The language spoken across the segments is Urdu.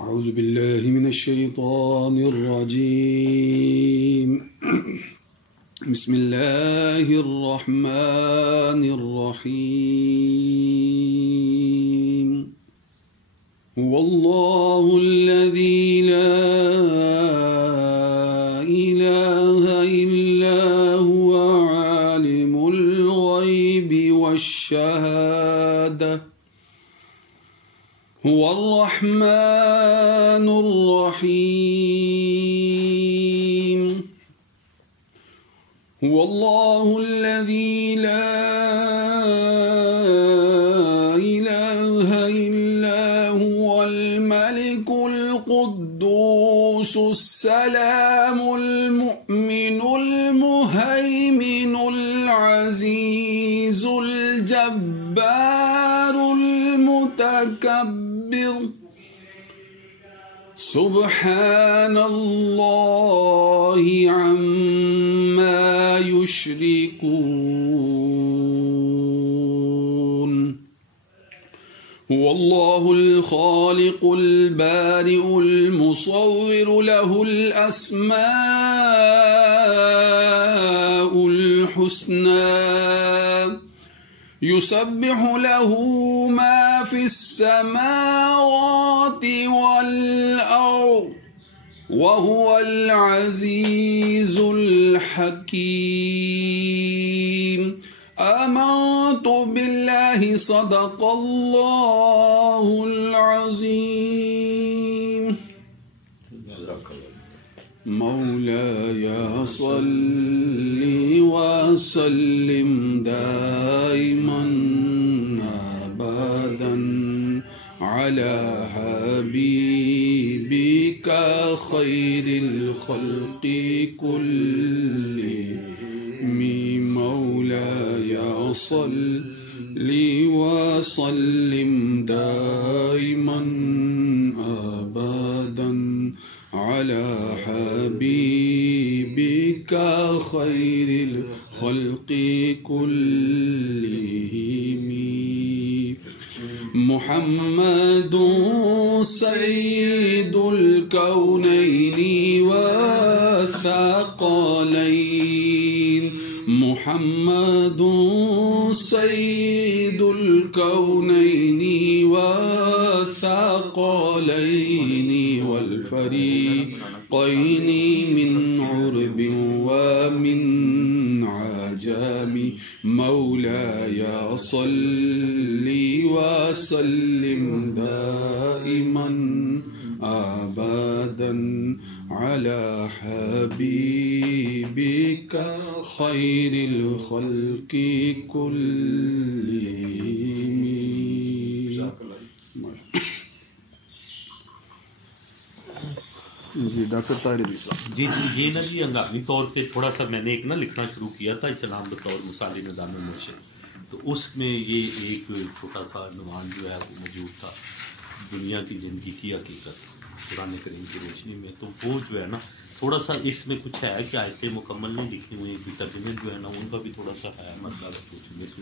أعوذ بالله من الشيطان الرجيم. بسم الله الرحمن الرحيم. هو الله الذي لا إله إلا هو عالم الغيب والشهادة هو الرحمن الرحيم. هو الله الذي لا إله إلا هو الملك القدوس السلام المؤمن المهيمن العزيز الجبار المتكبر سبحان الله عما يشركون. هو الله الخالق البارئ المصور له الأسماء الحسنى يسبح له ما في السماوات والأرض وهو العزيز الحكيم. آمنت بالله صدق الله العظيم. مولاي صل وسلم دائما أبدا على حبيبك خير الخلق كلهم. مولاي صل وسلم دائما أبدا على حبيبك خير الخلق كلهم. محمد سيد الكونين والثقلين. محمد سيد الكونين والثقلين والفريقين من عرب ومن عجم. مولاي صل وسلم دائما أبدا على حبيبك خير الخلق كلهم. جی ڈاکٹر طاہر علی صاحب. جی یہ نا جی ہنگامی طور پہ تھوڑا سا میں نے ایک نا لکھنا شروع کیا تھا اسلام بطور مثالی نظام المرشد، تو اس میں یہ ایک چھوٹا سا عنوان جو ہے وہ موجود تھا، دنیا کی زندگی کی حقیقت قرآن کریم کی روشنی میں. تو وہ جو ہے نا تھوڑا سا اس میں کچھ ہے کہ آیتیں مکمل نہیں لکھی ہوئی، ترجمے جو ہے نا ان کا بھی تھوڑا سا ہے مسئلہ سوچنے سے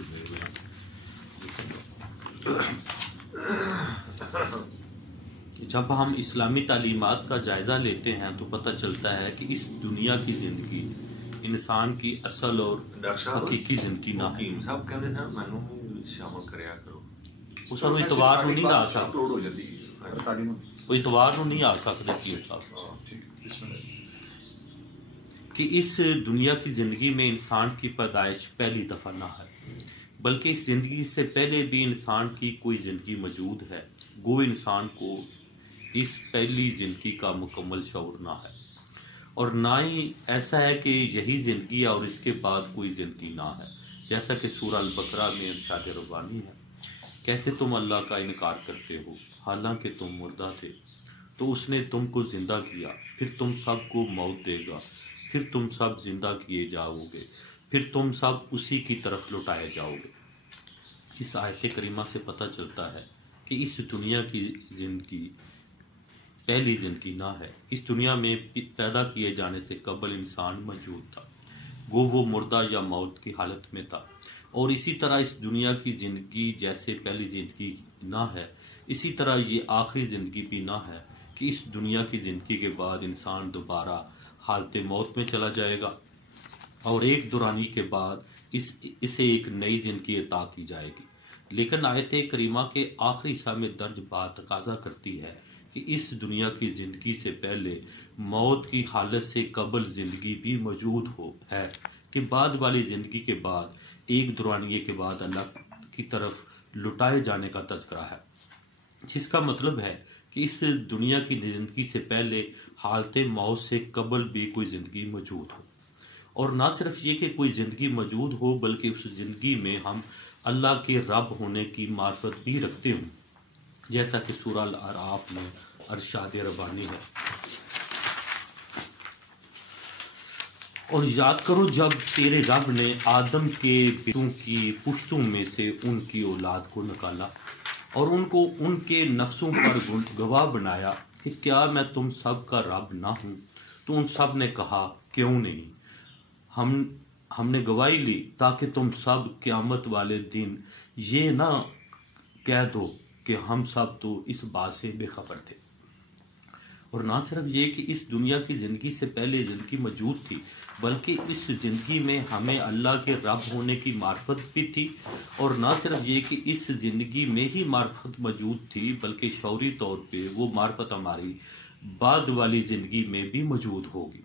جب ہم اسلامی تعلیمات کا جائزہ لیتے ہیں تو پتہ چلتا ہے کہ اس دنیا کی زندگی انسان کی اصل اور حقیقی زندگی نہ ہے. اس پر اتوار نہیں آ سکتا، کوئی اتوار نہیں آ سکتا کہ اس دنیا کی زندگی میں انسان کی پیدائش پہلی دفعہ نہ ہے، بلکہ اس زندگی سے پہلے بھی انسان کی کوئی زندگی موجود ہے. گو انسان کو اس پہلی زندگی کا مکمل شعور نہ ہے، اور نہ ہی ایسا ہے کہ یہی زندگی ہے اور اس کے بعد کوئی زندگی نہ ہے، جیسا کہ سورہ البقرہ میں ارشاد ربانی ہے، کیسے تم اللہ کا انکار کرتے ہو حالانکہ تم مردہ تھے، تو اس نے تم کو زندہ کیا، پھر تم سب کو موت دے گا، پھر تم سب زندہ کیے جاؤ گے، پھر تم سب اسی کی طرف لوٹائے جاؤ گے. اس آیت کریمہ سے پتہ چلتا ہے کہ اس دنیا کی زندگی پہلی زندگی نہ ہے. اس دنیا میں پیدا کیے جانے سے قبل انسان موجود تھا، وہ مردہ یا موت کی حالت میں تھا. اور اسی طرح اس دنیا کی زندگی جیسے پہلی زندگی نہ ہے، اسی طرح یہ آخری زندگی بھی نہ ہے کہ اس دنیا کی زندگی کے بعد انسان دوبارہ حالت موت میں چلا جائے گا اور ایک دورانی کے بعد اسے ایک نئی زندگی عطا کی جائے گی. لیکن آیت کریمہ کے آخری حصہ میں درج بات تقاضا کرتی ہے کہ اس دنیا کی زندگی سے پہلے موت کی حالت سے قبل زندگی بھی موجود ہے کہ بعد والی زندگی کے بعد ایک دورانیے کے بعد اللہ کی طرف لٹائے جانے کا تذکرہ ہے، جس کا مطلب ہے کہ اس دنیا کی زندگی سے پہلے حالت موت سے قبل بھی کوئی زندگی موجود ہو، اور نہ صرف یہ کہ کوئی زندگی موجود ہو بلکہ اس زندگی میں ہم اللہ کے رب ہونے کی معرفت بھی رکھتے ہوں، جیسا کہ سورہ الاعراف میں ارشاد ربانی ہے. اور یاد کرو جب تیرے رب نے آدم کے بیٹوں کی پشتوں میں سے ان کی اولاد کو نکالا اور ان کو ان کے نفسوں پر گواہ بنایا کہ کیا میں تم سب کا رب نہ ہوں؟ تو ان سب نے کہا کیوں نہیں، ہم نے گواہی لی تاکہ تم سب قیامت والے دن یہ نہ کہہ دو کہ ہم سب تو اس بات سے بے خبر تھے. اور نہ صرف یہ کہ اس دنیا کی زندگی سے پہلے زندگی موجود تھی بلکہ اس زندگی میں ہمیں اللہ کے رب ہونے کی معرفت بھی تھی، اور نہ صرف یہ کہ اس زندگی میں ہی معرفت موجود تھی بلکہ شعوری طور پہ وہ معرفت ہماری بعد والی زندگی میں بھی موجود ہوگی،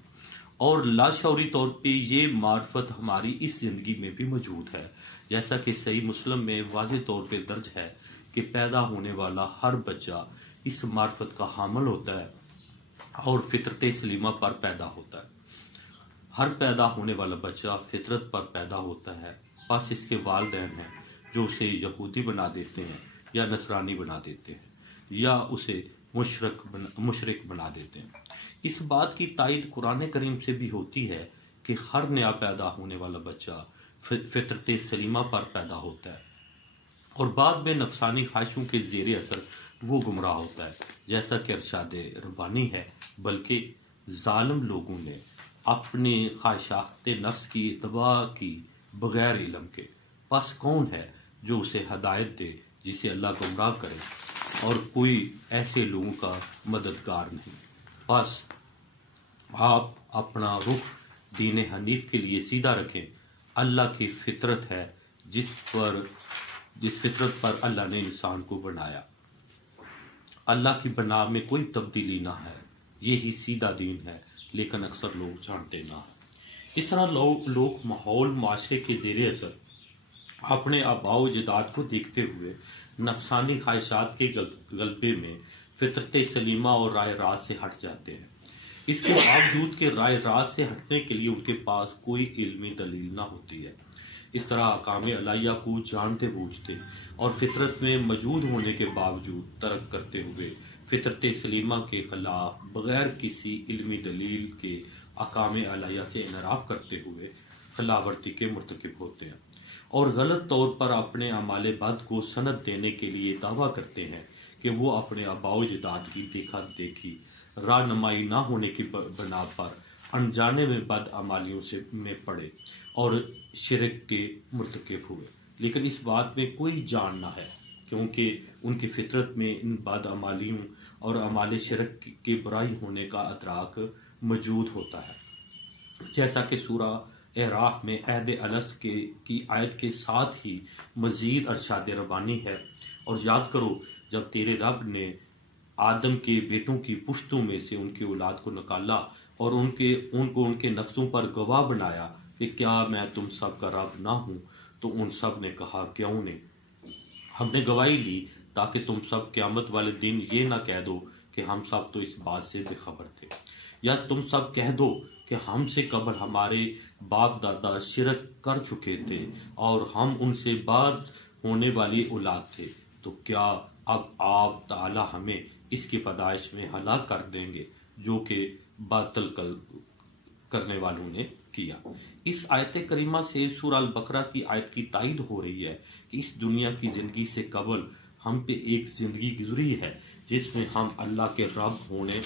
اور لاشعوری طور پہ یہ معرفت ہماری اس زندگی میں بھی موجود ہے، جیسا کہ صحیح مسلم میں واضح طور پہ درج ہے کہ پیدا ہونے والا ہر بچہ اس معرفت کا حامل ہوتا ہے اور فطرت سلیمہ پر پیدا ہوتا ہے. ہر پیدا ہونے والا بچہ فطرت پر پیدا ہوتا ہے، بس اس کے والدین ہیں جو اسے یہودی بنا دیتے ہیں یا نصرانی بنا دیتے ہیں یا اسے مشرک بنا دیتے ہیں. اس بات کی تائید قرآن کریم سے بھی ہوتی ہے کہ ہر نیا پیدا ہونے والا بچہ فطرت سلیمہ پر پیدا ہوتا ہے اور بعد میں نفسانی خواہشوں کے زیر اثر وہ گمراہ ہوتا ہے، جیسا کہ ارشاد ربانی ہے. بلکہ ظالم لوگوں نے اپنے خواہشات نفس کی اتباع کی بغیر علم کے، پس کون ہے جو اسے ہدایت دے جسے اللہ گمراہ کرے، اور کوئی ایسے لوگوں کا مددگار نہیں. پس آپ اپنا رخ دین حنیف کے لیے سیدھا رکھیں. اللہ کی فطرت ہے جس فطرت پر اللہ نے انسان کو بنایا. اللہ کی بنا میں کوئی تبدیلی نہ ہے، یہی سیدھا دین ہے، لیکن اکثر لوگ جانتے نہ ہیں. اس طرح لوگ ماحول معاشرے کے زیر اثر اپنے آباء و اجداد کو دیکھتے ہوئے نفسانی خواہشات کے غلبے میں فطرت سلیمہ اور رائے راست سے ہٹ جاتے ہیں. اس کے باوجود کہ رائے راست سے ہٹنے کے لیے ان کے پاس کوئی علمی دلیل نہ ہوتی ہے. اس طرح احکام الہیہ کو جانتے بوجھتے اور فطرت میں موجود ہونے کے باوجود ترک کرتے ہوئے فطرت سلیمہ کے خلاف بغیر کسی علمی دلیل کے احکام الہیہ سے انحراف کرتے ہوئے خلاف ورزی کے مرتکب ہوتے ہیں، اور غلط طور پر اپنے اعمال بد کو سند دینے کے لیے دعویٰ کرتے ہیں کہ وہ اپنے آباء و اجداد کی دیکھا دیکھی رہنمائی نہ ہونے کی بنا پر انجانے میں بد اعمالیوں میں پڑے اور شرک کے مرتکب ہوئے. لیکن اس بات میں کوئی جان نہ ہے کیونکہ ان کی فطرت میں ان بد اعمالیوں اور اعمال شرک کے برائی ہونے کا ادراک موجود ہوتا ہے، جیسا کہ سورہ اعراف میں عہد الست کی آیت کے ساتھ ہی مزید ارشاد ربانی ہے. اور یاد کرو جب تیرے رب نے آدم کے بیٹوں کی پشتوں میں سے ان کی اولاد کو نکالا اور ان کو ان کے نفسوں پر گواہ بنایا کہ کیا میں تم سب کا رب نہ ہوں؟ تو ان سب نے کہا کیوں نہیں، ہم نے گواہی لی تاکہ تم سب قیامت والے دن یہ نہ کہہ دو کہ ہم سب تو اس بات سے بے خبر تھے، یا تم سب کہہ دو کہ ہم سے قبل ہمارے باپ دادا شرک کر چکے تھے اور ہم ان سے بعد ہونے والی اولاد تھے. تو کیا اب آپ تعالی ہمیں اس کی پیدائش میں ہلاک کر دیں گے جو کہ باطل کرنے والوں نے کیا. اس آیت کریمہ سے سورہ البقرہ کی آیت کی تائید ہو رہی ہے کہ اس دنیا کی زندگی سے قبل ہم پہ ایک زندگی گزری ہے جس میں ہم اللہ کے رب ہونے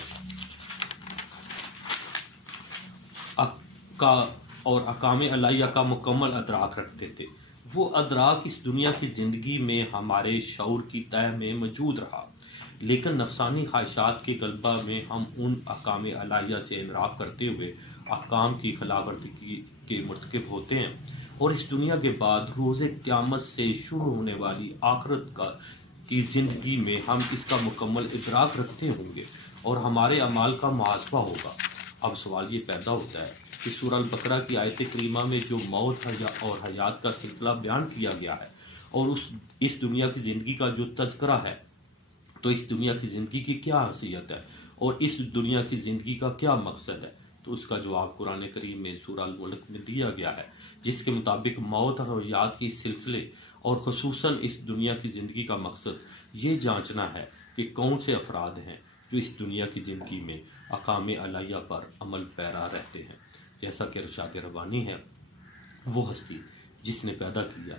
کا اور احکام الہیہ کا مکمل ادراک رکھتے تھے. وہ ادراک اس دنیا کی زندگی میں ہمارے شعور کی تہہ میں موجود رہا، لیکن نفسانی خواہشات کے غلبہ میں ہم ان احکام الہیہ سے انحراف کرتے ہوئے احکام کی خلاف ورزی کے مرتکب ہوتے ہیں، اور اس دنیا کے بعد روز قیامت سے شروع ہونے والی آخرت کی زندگی میں ہم اس کا مکمل ادراک رکھتے ہوں گے اور ہمارے اعمال کا محاسبہ ہوگا۔ اب سوال یہ پیدا ہوتا ہے کہ سورہ البقرہ کی آیت کریمہ میں جو موت اور حیات کا سلسلہ بیان کیا گیا ہے اور اس دنیا کی زندگی کا جو تذکرہ ہے، تو اس دنیا کی زندگی کی کیا حیثیت ہے اور اس دنیا کی زندگی کا کیا مقصد ہے؟ تو اس کا جواب قرآن کریم میں سورہ الملک میں دیا گیا ہے، جس کے مطابق موت اور حیات کے سلسلے اور خصوصاً اس دنیا کی زندگی کا مقصد یہ جانچنا ہے کہ کون سے افراد ہیں جو اس دنیا کی زندگی میں احکام الہیہ پر عمل پیرا رہتے ہیں۔ جیسا کہ ارشاد ربانی ہے، وہ ہستی جس نے پیدا کیا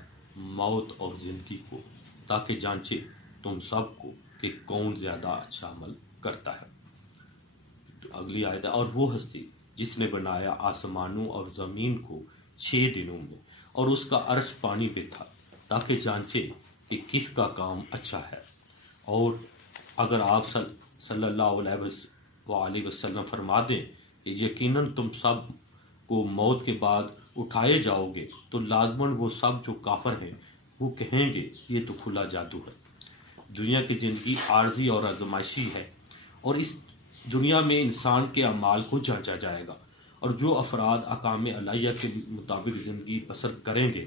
موت اور زندگی کو تاکہ جانچے تم سب کو کہ کون زیادہ اچھا عمل کرتا ہے۔ اگلی آیت ہے، اور وہ ہستی جس نے بنایا آسمانوں اور زمین کو 6 دنوں میں اور اس کا عرش پانی پہ تھا تاکہ جانچے کہ کس کا کام اچھا ہے۔ اور اگر آپ صلی اللہ علیہ وسلم فرما دیں کہ یقیناً تم سب کو موت کے بعد اٹھائے جاؤ گے، تو لازماً وہ سب جو کافر ہیں وہ کہیں گے یہ تو کھلا جادو ہے۔ دنیا کی زندگی عارضی اور آزمائشی ہے، اور اس دنیا میں انسان کے اعمال کو جانچا جائے گا، اور جو افراد احکام الہیہ کے مطابق زندگی بسر کریں گے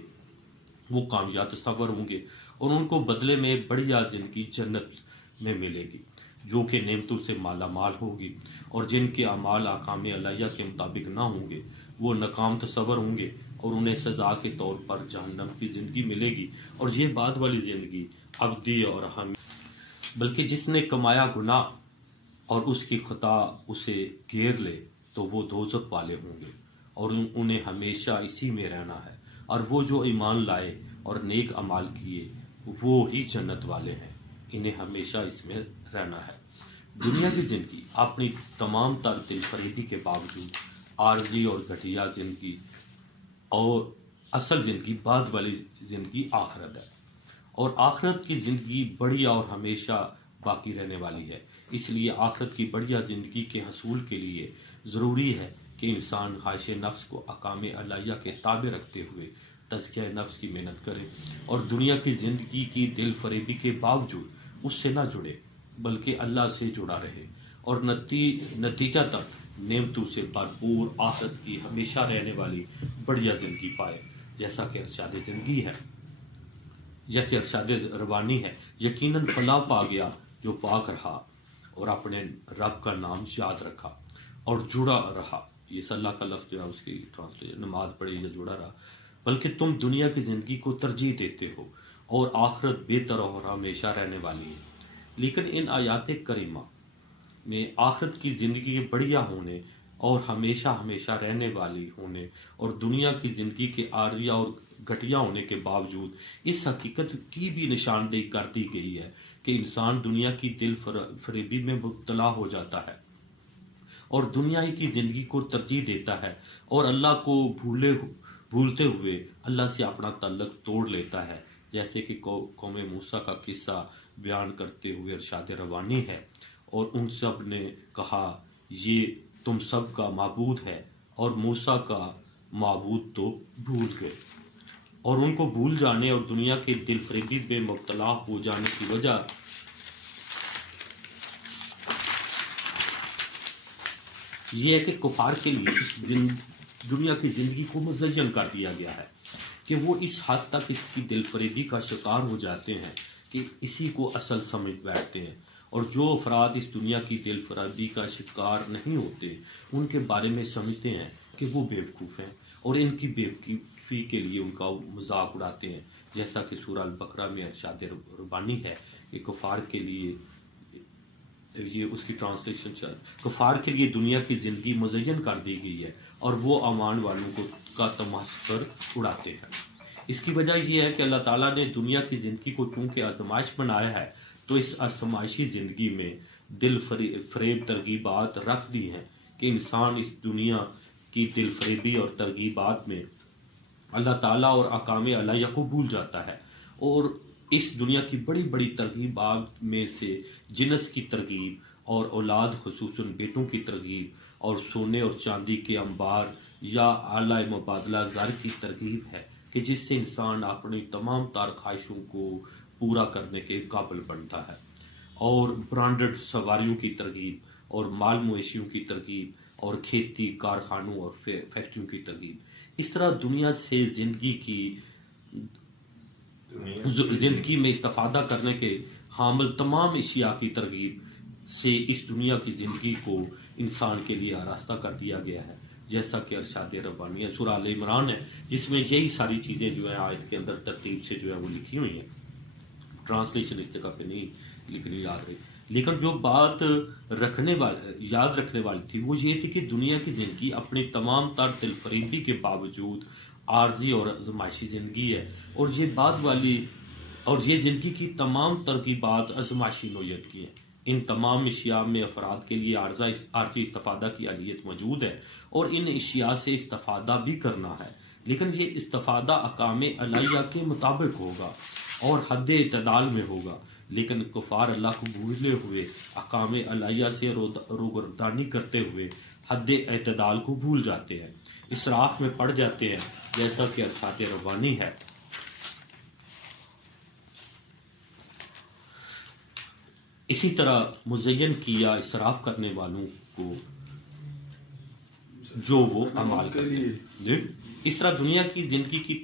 وہ کامیاب تصور ہوں گے، اور ان کو بدلے میں بڑھیا زندگی جنت میں ملے گی جو کہ نعمتوں سے مالا مال ہوگی، اور جن کے اعمال احکام الہیہ کے مطابق نہ ہوں گے وہ ناکام تصور ہوں گے، اور انہیں سزا کے طور پر جہنم کی زندگی ملے گی، اور یہ بعد والی زندگی ابدی اور بلکہ جس نے کمایا گناہ اور اس کی خطا اسے گھیر لے تو وہ دوزخ والے ہوں گے، اور انہیں ہمیشہ اسی میں رہنا ہے، اور وہ جو ایمان لائے اور نیک اعمال کیے وہ ہی جنت والے ہیں، انہیں ہمیشہ اس میں رہنا ہے۔ دنیا کی زندگی اپنی تمام تر دل فریبی کے باوجود عارضی اور گھٹیا زندگی، اور اصل زندگی بعد والی زندگی آخرت ہے، اور آخرت کی زندگی بڑھیا اور ہمیشہ باقی رہنے والی ہے۔ اس لیے آخرت کی بڑھیا زندگی کے حصول کے لیے ضروری ہے کہ انسان خواہش نفس کو احکام الہیہ کے تابع رکھتے ہوئے تزکیہ نفس کی محنت کرے، اور دنیا کی زندگی کی دل فریبی کے باوجود اس سے نہ جڑے بلکہ اللہ سے جڑا رہے، اور نتیجہ تک نعمتوں سے بھرپور آخرت کی ہمیشہ رہنے والی بڑھیا زندگی پائے، جیسا کہ ارشاد زندگی ہے، جیسے ارشاد ربانی ہے، یقیناً فلاح پا گیا جو پاک رہا اور اپنے رب کا نام یاد رکھا اور جڑا رہا۔ یہ صلاح کا لفظ جو ہے اس کی ٹرانسلیشن نماز پڑھی یا جڑا رہا، بلکہ تم دنیا کی زندگی کو ترجیح دیتے ہو اور آخرت بہتر اور ہمیشہ رہنے والی ہے۔ لیکن ان آیات کریمہ میں آخرت کی زندگی کے بڑھیا ہونے اور ہمیشہ ہمیشہ رہنے والی ہونے اور دنیا کی زندگی کے عارضی اور گھٹیا ہونے کے باوجود اس حقیقت کی بھی نشاندہی کر دی گئی ہے کہ انسان دنیا کی دل فریبی میں مبتلا ہو جاتا ہے اور دنیا ہی کی زندگی کو ترجیح دیتا ہے، اور اللہ کو بھولتے ہوئے اللہ سے اپنا تعلق توڑ لیتا ہے، جیسے کہ قوم موسیٰ کا قصہ بیان کرتے ہوئے ارشاد ربانی ہے، اور ان سب نے کہا یہ تم سب کا معبود ہے، اور موسیٰ کا معبود تو بھول گئے، اور ان کو بھول جانے اور دنیا کے دل فریبی میں مبتلا ہو جانے کی وجہ یہ ہے کہ کفار کے لیے اس دنیا کی زندگی کو مزین کر دیا گیا ہے کہ وہ اس حد تک اس کی دل فریبی کا شکار ہو جاتے ہیں کہ اسی کو اصل سمجھ بیٹھتے ہیں، اور جو افراد اس دنیا کی دل فریبی کا شکار نہیں ہوتے ان کے بارے میں سمجھتے ہیں کہ وہ بیوقوف ہیں، اور ان کی بیوقوفی کے لیے ان کا مذاق اڑاتے ہیں، جیسا کہ سورہ البقرہ میں ارشاد ربانی ہے کہ کفار کے لیے یہ اس کی ٹرانسلیشن کفار کے لیے دنیا کی زندگی مزین کر دی گئی ہے اور وہ امان والوں کو کا تمسخر اڑاتے ہیں۔ اس کی وجہ یہ ہے کہ اللہ تعالیٰ نے دنیا کی زندگی کو چونکہ آزمائش بنایا ہے تو اس آزمائشی زندگی میں دل فریب ترغیبات رکھ دی ہیں کہ انسان اس دنیا کی دل فریبی اور ترغیبات میں اللہ تعالیٰ اور احکام الہیہ کو بھول جاتا ہے اور اس دنیا کی بڑی بڑی ترغیبات میں سے جنس کی ترغیب اور اولاد خصوصاً بیٹوں کی ترغیب اور سونے اور چاندی کے انبار یا اعلی مبادلہ زر کی ترغیب ہے کہ جس سے انسان اپنی تمام تار خواہشوں کو پورا کرنے کے قابل بنتا ہے، اور برانڈڈ سواریوں کی ترغیب اور مال مویشیوں کی ترغیب اور کھیتی کارخانوں اور فیکٹریوں کی ترغیب. اس طرح دنیا سے زندگی میں استفادہ کرنے کے حامل تمام اشیاء کی ترغیب سے اس دنیا کی زندگی کو انسان کے لیے آراستہ کر دیا گیا ہے، جیسا کہ ارشاد ربانی ہے سورہ آل عمران ہے، جس میں یہی ساری چیزیں جو ہیں آیت کے اندر ترتیب سے جو ہے وہ لکھی ہوئی ہیں. ٹرانسلیشن اس جگہ پہ نہیں لکھنی یاد رہی، لیکن جو بات یاد رکھنے والی تھی وہ یہ تھی کہ دنیا کی زندگی اپنی تمام تر دل فریبی کے باوجود عارضی اور آزمائشی زندگی ہے، اور یہ زندگی کی تمام ترغیبات آزمائشی نوعیت کی ہیں. ان تمام اشیاء میں افراد کے لیے عارضی استفادہ کی اہلیت موجود ہے اور ان اشیاء سے استفادہ بھی کرنا ہے، لیکن یہ استفادہ احکام الہیہ کے مطابق ہوگا اور حد اعتدال میں ہوگا. لیکن کفار اللہ کو بھولے ہوئے احکام الہیہ سے روگردانی کرتے ہوئے حد اعتدال کو بھول جاتے ہیں، اسراف میں پڑ جاتے ہیں، جیسا کہ ارشاد ربانی ہے. اسی طرح مزین کیا اسراف کرنے والوں کو جو وہ اعمال کرتے ہیں. اس طرح دنیا کی زندگی کی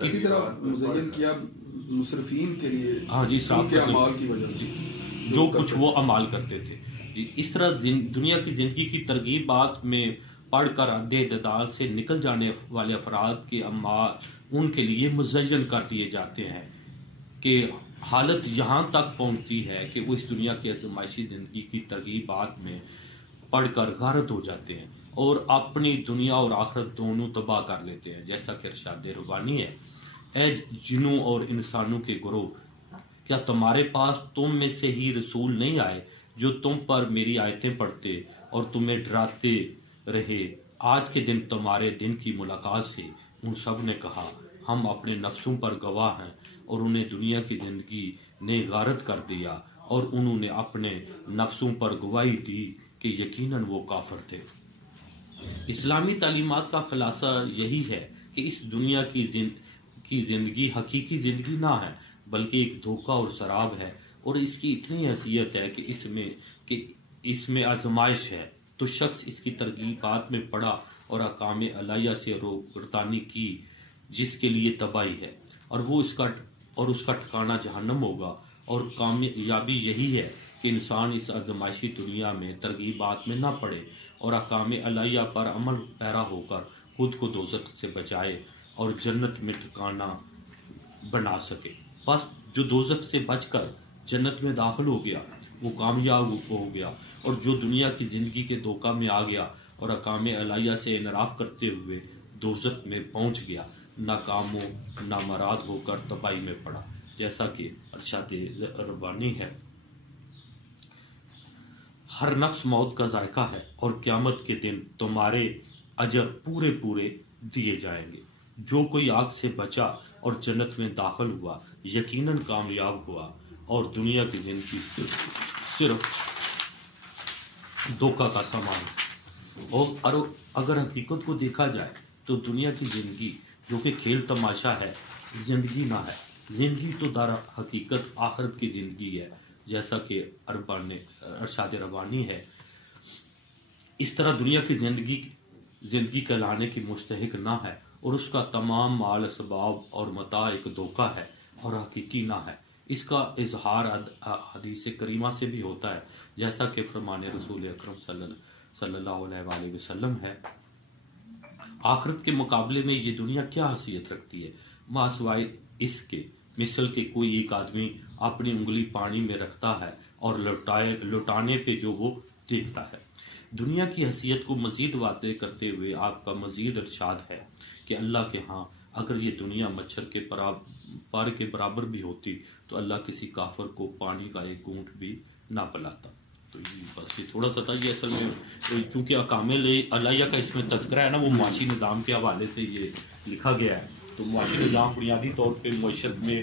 اسی طرح مزین کیا مصرفین کے لیے اسراف کے اعمال کی وجہ سے جو کچھ وہ اعمال کرتے تھے. اس طرح دنیا کی زندگی کی ترغیبات میں پڑھ کر حد اعتدال سے نکل جانے والے افراد کے اعمال ان کے لیے مزین کر دیے جاتے ہیں کہ حالت یہاں تک پہنچتی ہے کہ وہ اس دنیا کی آزمائشی زندگی کی ترغیبات میں پڑھ کر غارت ہو جاتے ہیں اور اپنی دنیا اور آخرت دونوں تباہ کر لیتے ہیں، جیسا کہ ارشاد ربانی ہے. اے جنوں اور انسانوں کے گروہ، کیا تمہارے پاس تم میں سے ہی رسول نہیں آئے جو تم پر میری آیتیں پڑھتے اور تمہیں ڈراتے رہے؟ آج کے دن تمہارے دن کی ملاقات سے ان سب نے کہا ہم اپنے نفسوں پر گواہ ہیں، اور انہیں دنیا کی زندگی نے غارت کر دیا اور انہوں نے اپنے نفسوں پر گواہی دی کہ یقیناً وہ کافر تھے. اسلامی تعلیمات کا خلاصہ یہی ہے کہ اس دنیا کی زندگی حقیقی زندگی نہ ہے بلکہ ایک دھوکہ اور سراب ہے، اور اس کی اتنی حیثیت ہے کہ اس میں آزمائش ہے تو شخص اس کی ترغیبات میں پڑا اور احکام الہیہ سے روگردانی کی جس کے لیے تباہی ہے، اور اس کا ٹھکانہ جہنم ہوگا. اور کامیابی یہی ہے کہ انسان اس آزمائشی دنیا میں ترغیبات میں نہ پڑے اور احکام الہیہ پر عمل پیرا ہو کر خود کو دوزخ سے بچائے اور جنت میں ٹھکانہ بنا سکے. بس جو دوزخ سے بچ کر جنت میں داخل ہو گیا وہ کامیاب ہو گیا، اور جو دنیا کی زندگی کے دھوکہ میں آ گیا اور احکام الہیہ سے انحراف کرتے ہوئے دوزخ میں پہنچ گیا ناکام و نامراد ہو کر تباہی میں پڑا، جیسا کہ ارشاد ربانی ہے. ہر نفس موت کا ذائقہ ہے اور قیامت کے دن تمہارے اجر پورے دیے جائیں گے. جو کوئی آگ سے بچا اور جنت میں داخل ہوا یقیناً کامیاب ہوا، اور دنیا کی زندگی صرف دھوکہ کا سامان ہے. اور اگر حقیقت کو دیکھا جائے تو دنیا کی زندگی جو کہ کھیل تماشا ہے زندگی نہ ہے. زندگی تو در حقیقت آخرت کی زندگی ہے، جیسا کہ ارشاد ربانی ہے. اس طرح دنیا کی زندگی کہلانے کی مستحق نہ ہے، اور اس کا تمام مال اسباب اور متاع ایک دھوکہ ہے اور حقیقی نہ ہے. اس کا اظہار حدیث کریمہ سے بھی ہوتا ہے، جیسا کہ فرمان رسول اکرم صلی اللہ علیہ وآلہ وسلم ہے. آخرت کے مقابلے میں یہ دنیا کیا حیثیت رکھتی ہے؟ ماں سوائے اس کے مثل کے کوئی ایک آدمی اپنی انگلی پانی میں رکھتا ہے اور لوٹانے پہ جو وہ دیکھتا ہے. دنیا کی حیثیت کو مزید واضح کرتے ہوئے آپ کا مزید ارشاد ہے کہ اللہ کے ہاں اگر یہ دنیا مچھر کے پر کے برابر بھی ہوتی تو اللہ کسی کافر کو پانی کا ایک گھونٹ بھی نہ پلاتا. تو بس یہ تھوڑا سا تھا. یہ اصل میں کیونکہ احکام الہیہ کا اس میں تذکرہ ہے نا، وہ معاشی نظام کے حوالے سے یہ لکھا گیا ہے. تو معاشی نظام بنیادی طور پہ معیشت میں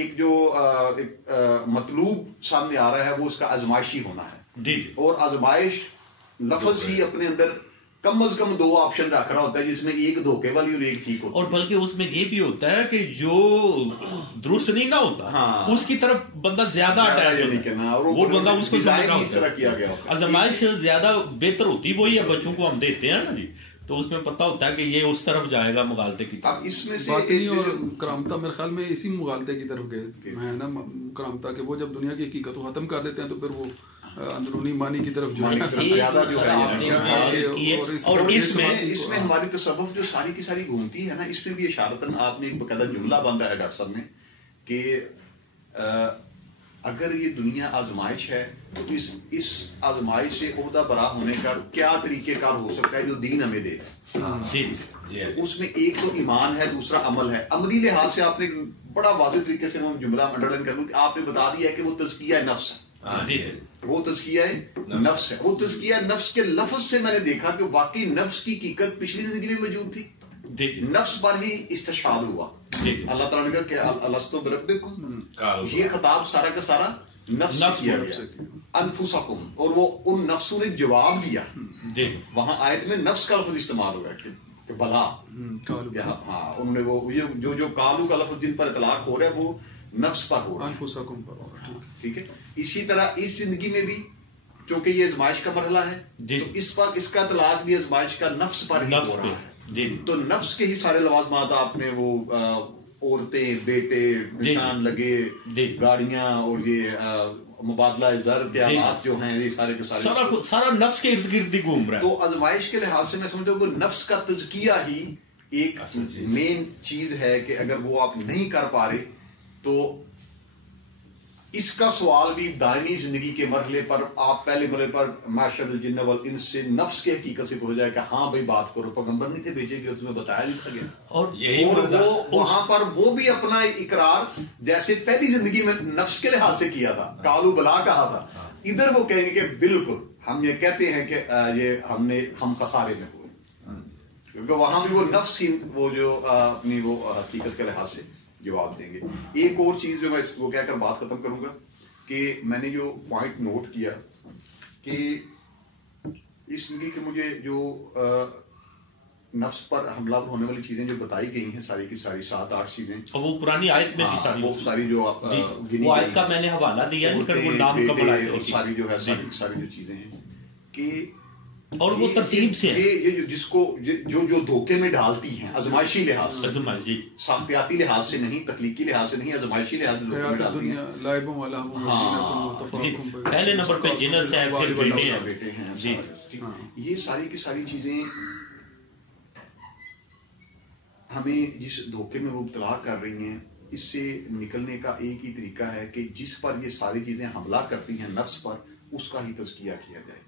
ایک جو مطلوب سامنے آ رہا ہے وہ اس کا آزمائشی ہونا ہے، اور آزمائش لفظ ہی اپنے اندر کم از کم 2 آپشن رکھ رہا ہوتا ہے، جس میں ایک دھوکے والی اور ایک ٹھیک ہوتا ہے، اور بلکہ اس میں یہ بھی ہوتا ہے کہ جو درست نہیں نہ ہوتا اس کی طرف بندہ زیادہ اٹیچ ہوتا ہے، وہ بندہ اس کو آزمائش زیادہ بہتر ہوتی وہی ہے بچوں کو ہم دیتے ہیں نا جی، تو اس میں پتہ ہوتا ہے کہ یہ اس طرف جائے گا مغالطے کی طرف. اب اس میں سے باطنی اور کرامتا میرے خیال میں اسی مغالطے کی طرف گئے ہے نا، کرامتا کہ وہ جب دنیا کی حقیقت کو ختم کر دیتے ہیں تو پھر وہ اندرونی معنی کی طرف جو ہے، اور اس میں ہماری تصوف جو ساری کی ساری گھومتی ہے نا، اس میں بھی اشارتاً آپ نے ایک باقاعدہ جملہ باندھا ہے ڈاکٹر صاحب نے کہ اگر یہ دنیا آزمائش ہے تو اس آزمائش سے عہدہ برا ہونے کا کیا طریقہ کار ہو سکتا ہے جو دین ہمیں دے گا. اس میں ایک تو ایمان ہے، دوسرا عمل ہے. عملی لحاظ سے آپ نے بڑا واضح طریقے سے جملہ انڈرلائن کر لوں کہ آپ نے بتا دیا ہے کہ وہ تزکیہ نفس ہے، وہ تزکیہ نفس ہے. وہ تزکیہ نفس کے لفظ سے میں نے دیکھا کہ واقعی نفس کی حقیقت پچھلی زندگی میں موجود تھی، نفس پر ہی استشہاد ہوا. اللہ تعالیٰ نے کہا کہ الستو بربکم، یہ خطاب سارا کا سارا نفس سے کیا گیا، انفسکم، اور وہ ان نفسوں نے جواب دیا. وہاں آیت میں نفس کا لفظ استعمال ہوا ہے کہ بلا، ہاں انہوں نے وہ جو کالو کا لفظ جن پر اطلاق ہو رہا ہے وہ نفس پر ہو رہا ہے. ٹھیک ہے. اسی طرح اس زندگی میں بھی چونکہ یہ ازمائش کا مرحلہ ہے تو اس پر اس کا اطلاق بھی ازمائش کا نفس پر ہی ہو رہا ہے. تو نفس کے ہی سارے لوازمات آپ نے وہ عورتیں، بیٹے، نشان لگے، گاڑیاں، اور یہ مبادلہ زر کے آلات جو ہیں، یہ سارے کے سارا نفس کے ارد گرد گھوم رہا ہے. تو ازمائش کے لحاظ سے میں سمجھتا ہوں کہ نفس کا تزکیہ ہی ایک مین چیز ہے کہ اگر وہ آپ نہیں کر پا رہے تو اس کا سوال بھی دائمی زندگی کے مرحلے پر آپ پہلے مرحلے پر معاشر الجن والانس سے نفس کے حقیقت سے ہو جائے کہ ہاں بھائی بات کرو، پیغمبر نہیں تھے بھیجے گئے، تمہیں بتایا نہیں تھا گیا، اور وہ وہاں پر وہ بھی اپنا اقرار جیسے پہلی زندگی میں نفس کے لحاظ سے کیا تھا، کالو بلا کہا تھا، ادھر وہ کہیں گے کہ بالکل ہم یہ کہتے ہیں کہ یہ ہم خسارے میں ہوئے، کیونکہ وہاں بھی وہ نفس ہی وہ جو اپنی وہ حقیقت کے لحاظ سے جواب دیں گے. ایک اور چیز جو میں وہ کہہ کر بات ختم کروں گا کہ میں نے جو پوائنٹ نوٹ کیا کہ اس زندگی کے مجھے جو نفس پر حملہ ہونے والی چیزیں جو بتائی گئی ہیں ساری کی ساری 7-8 چیزیں، وہ پرانی آیت میں بھی وہ ساری جو وہ آیت کا میں نے حوالہ دیا لیکن وہ نام کا بڑا ساری جو ہے ساری جو چیزیں ہیں کہ اور وہ ترتیب سے یہ جس کو جو دھوکے میں ڈالتی ہیں ازمائشی لحاظ سے، ساختیاتی لحاظ سے نہیں، تخلیقی لحاظ سے نہیں، ازمائشی لحاظ سے دھوکے میں ڈالتی ہیں. پہلے نمبر پہ جنس ہے، پھر بیٹے ہیں. جی یہ ساری کی ساری چیزیں ہمیں جس دھوکے میں مبتلا کر رہی ہیں، اس سے نکلنے کا ایک ہی طریقہ ہے کہ جس پر یہ ساری چیزیں حملہ کرتی ہیں نفس پر، اس کا ہی تزکیہ کیا جائے.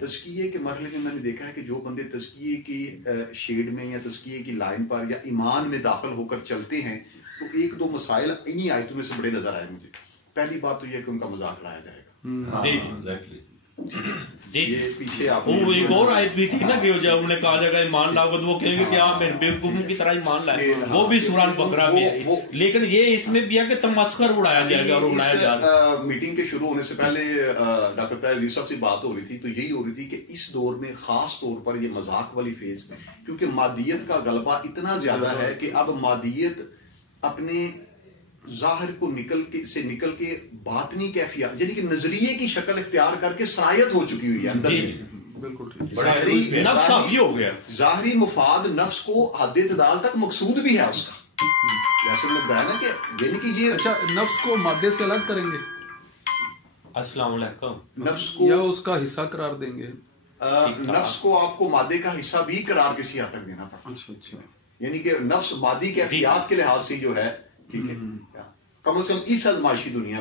تزکیے کے مرحلے میں میں نے دیکھا ہے کہ جو بندے تزکیے کی شیڈ میں یا تزکیے کی لائن پر یا ایمان میں داخل ہو کر چلتے ہیں تو 1-2 مسائل انہی آیتوں میں سے بڑے نظر آئے مجھے. پہلی بات تو یہ کہ ان کا مذاق اڑایا جائے گا. یہ پیچھے وہ ایک اور آیت بھی تھی نا کہ جب انہوں نے کہا جائے گا ایمان لاؤ تو وہ کہیں گے کہ آپ میرے بیوقوفوں کی طرح ایمان لائے، وہ بھی سورہ البقرہ میں ہے. لیکن یہ اس میں بھی ہے کہ تمسخر اڑایا جائے گا اور اڑایا جائے گا. میٹنگ کے شروع ہونے سے پہلے ڈاکٹر طاہر عزیز صاحب سے بات ہو رہی تھی تو یہی ہو رہی تھی کہ اس دور میں خاص طور پر یہ مذاق والی فیز کیونکہ مادیت کا غلبہ اتنا زیادہ ہے کہ اب مادیت اپنے ظاہر کو نکل کے باطنی کیفیت یعنی کہ نظریے کی شکل اختیار کر کے سرایت ہو چکی ہوئی ہے اندر میں. ظاہری مفاد نفس کو حد اعتدال تک مقصود بھی ہے اس کا، جیسے میں نے بتایا نا کہ یعنی کہ یہ اچھا نفس کو مادے سے الگ کریں گے، السلام علیکم، نفس کو یا اس کا حصہ قرار دیں گے. نفس کو آپ کو مادے کا حصہ بھی قرار کسی حد تک دینا پڑتا ہے، یعنی کہ نفس مادی کیفیات کے لحاظ سے جو ہے ٹھیک ہے کم از کم اس ازمائشی دنیا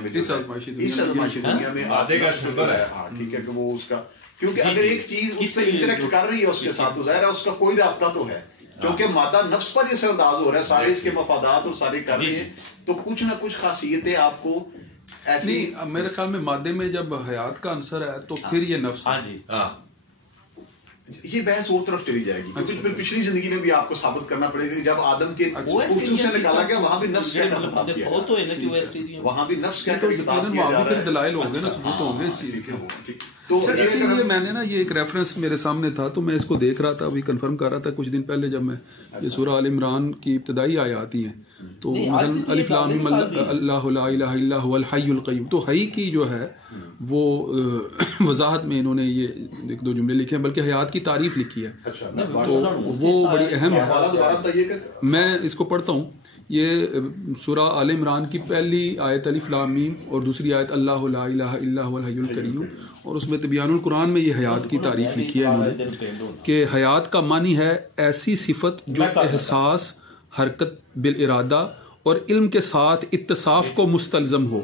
میں آدھے کا شکر ہے ٹھیک ہے کہ وہ اس کا کیونکہ اگر ایک چیز اس پہ انٹریکٹ کر رہی ہے اس کے ساتھ تو ظاہر ہے اس کا کوئی رابطہ تو ہے کیونکہ مادہ نفس پر یہ انداز ہو رہا ہے، سارے اس کے مفادات اور سارے کر رہی ہیں تو کچھ نہ کچھ خاصیتیں آپ کو ایسی. میرے خیال میں مادے میں جب حیات کا عنصر ہے تو پھر یہ نفس یہ بحث وہ طرف چلی جائے گی کیونکہ پھر پچھلی زندگی میں بھی آپ کو ثابت کرنا پڑے گا کہ جب آدم کے اردو سے نکالا گیا وہاں بھی نفس کیا وہاں بھی نفس کیا دلائل ہوں گے نا، ثبوت ہوں گے اس چیز کے. تو اسی لیے میں نے نا یہ ایک ریفرنس میرے سامنے تھا تو میں اس کو دیکھ رہا تھا، ابھی کنفرم کر رہا تھا کچھ دن پہلے جب میں یہ سورہ آل عمران کی ابتدائی آیات آتی ہیں تو مثلا الف لام میم اللہ لا الہ الا هو الحی القیوم، تو حی کی جو ہے وہ وضاحت میں انہوں نے یہ ایک دو جملے لکھے ہیں، بلکہ حیات کی تعریف لکھی ہے تو وہ بڑی اہم ہے. میں اس کو پڑھتا ہوں. یہ سورہ آل عمران کی پہلی آیت الف لام میم اور دوسری آیت اللہ لا الہ الا هو الحی القیوم، اور اس میں تبیان القرآن میں یہ حیات کی تعریف لکھی ہے انہوں نے کہ حیات کا معنی ہے ایسی صفت جو احساس، حرکت بالارادہ اور علم کے ساتھ اتصاف کو مستلزم ہو،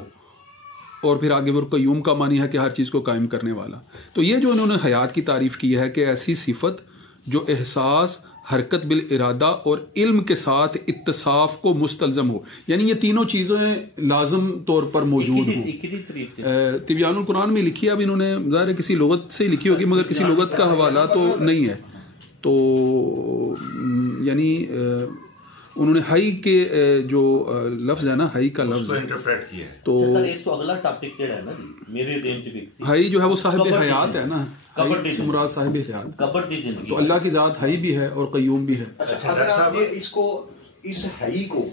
اور پھر آگے وہ قیوم کا معنی ہے کہ ہر چیز کو قائم کرنے والا. تو یہ جو انہوں نے حیات کی تعریف کی ہے کہ ایسی صفت جو احساس، حرکت بالارادہ اور علم کے ساتھ اتصاف کو مستلزم ہو، یعنی یہ تینوں چیزیں لازم طور پر موجود ہوں. تبیان القرآن میں لکھی ہے، اب انہوں نے ظاہر ہے کسی لغت سے لکھی ہوگی مگر کسی لغت کا حوالہ تو نہیں ہے. تو یعنی انہوں نے ہائی کے جو لفظ ہے نا، ہائی کا لفظ تو اگلا ٹاپک کیا ہے نا میرے دین چ ہائی جو ہے وہ صاحب حیات ہے نا، مراد صاحب حیات، تو اللہ کی ذات ہائی بھی ہے اور قیوم بھی ہے. اگر آپ یہ اس ہائی کو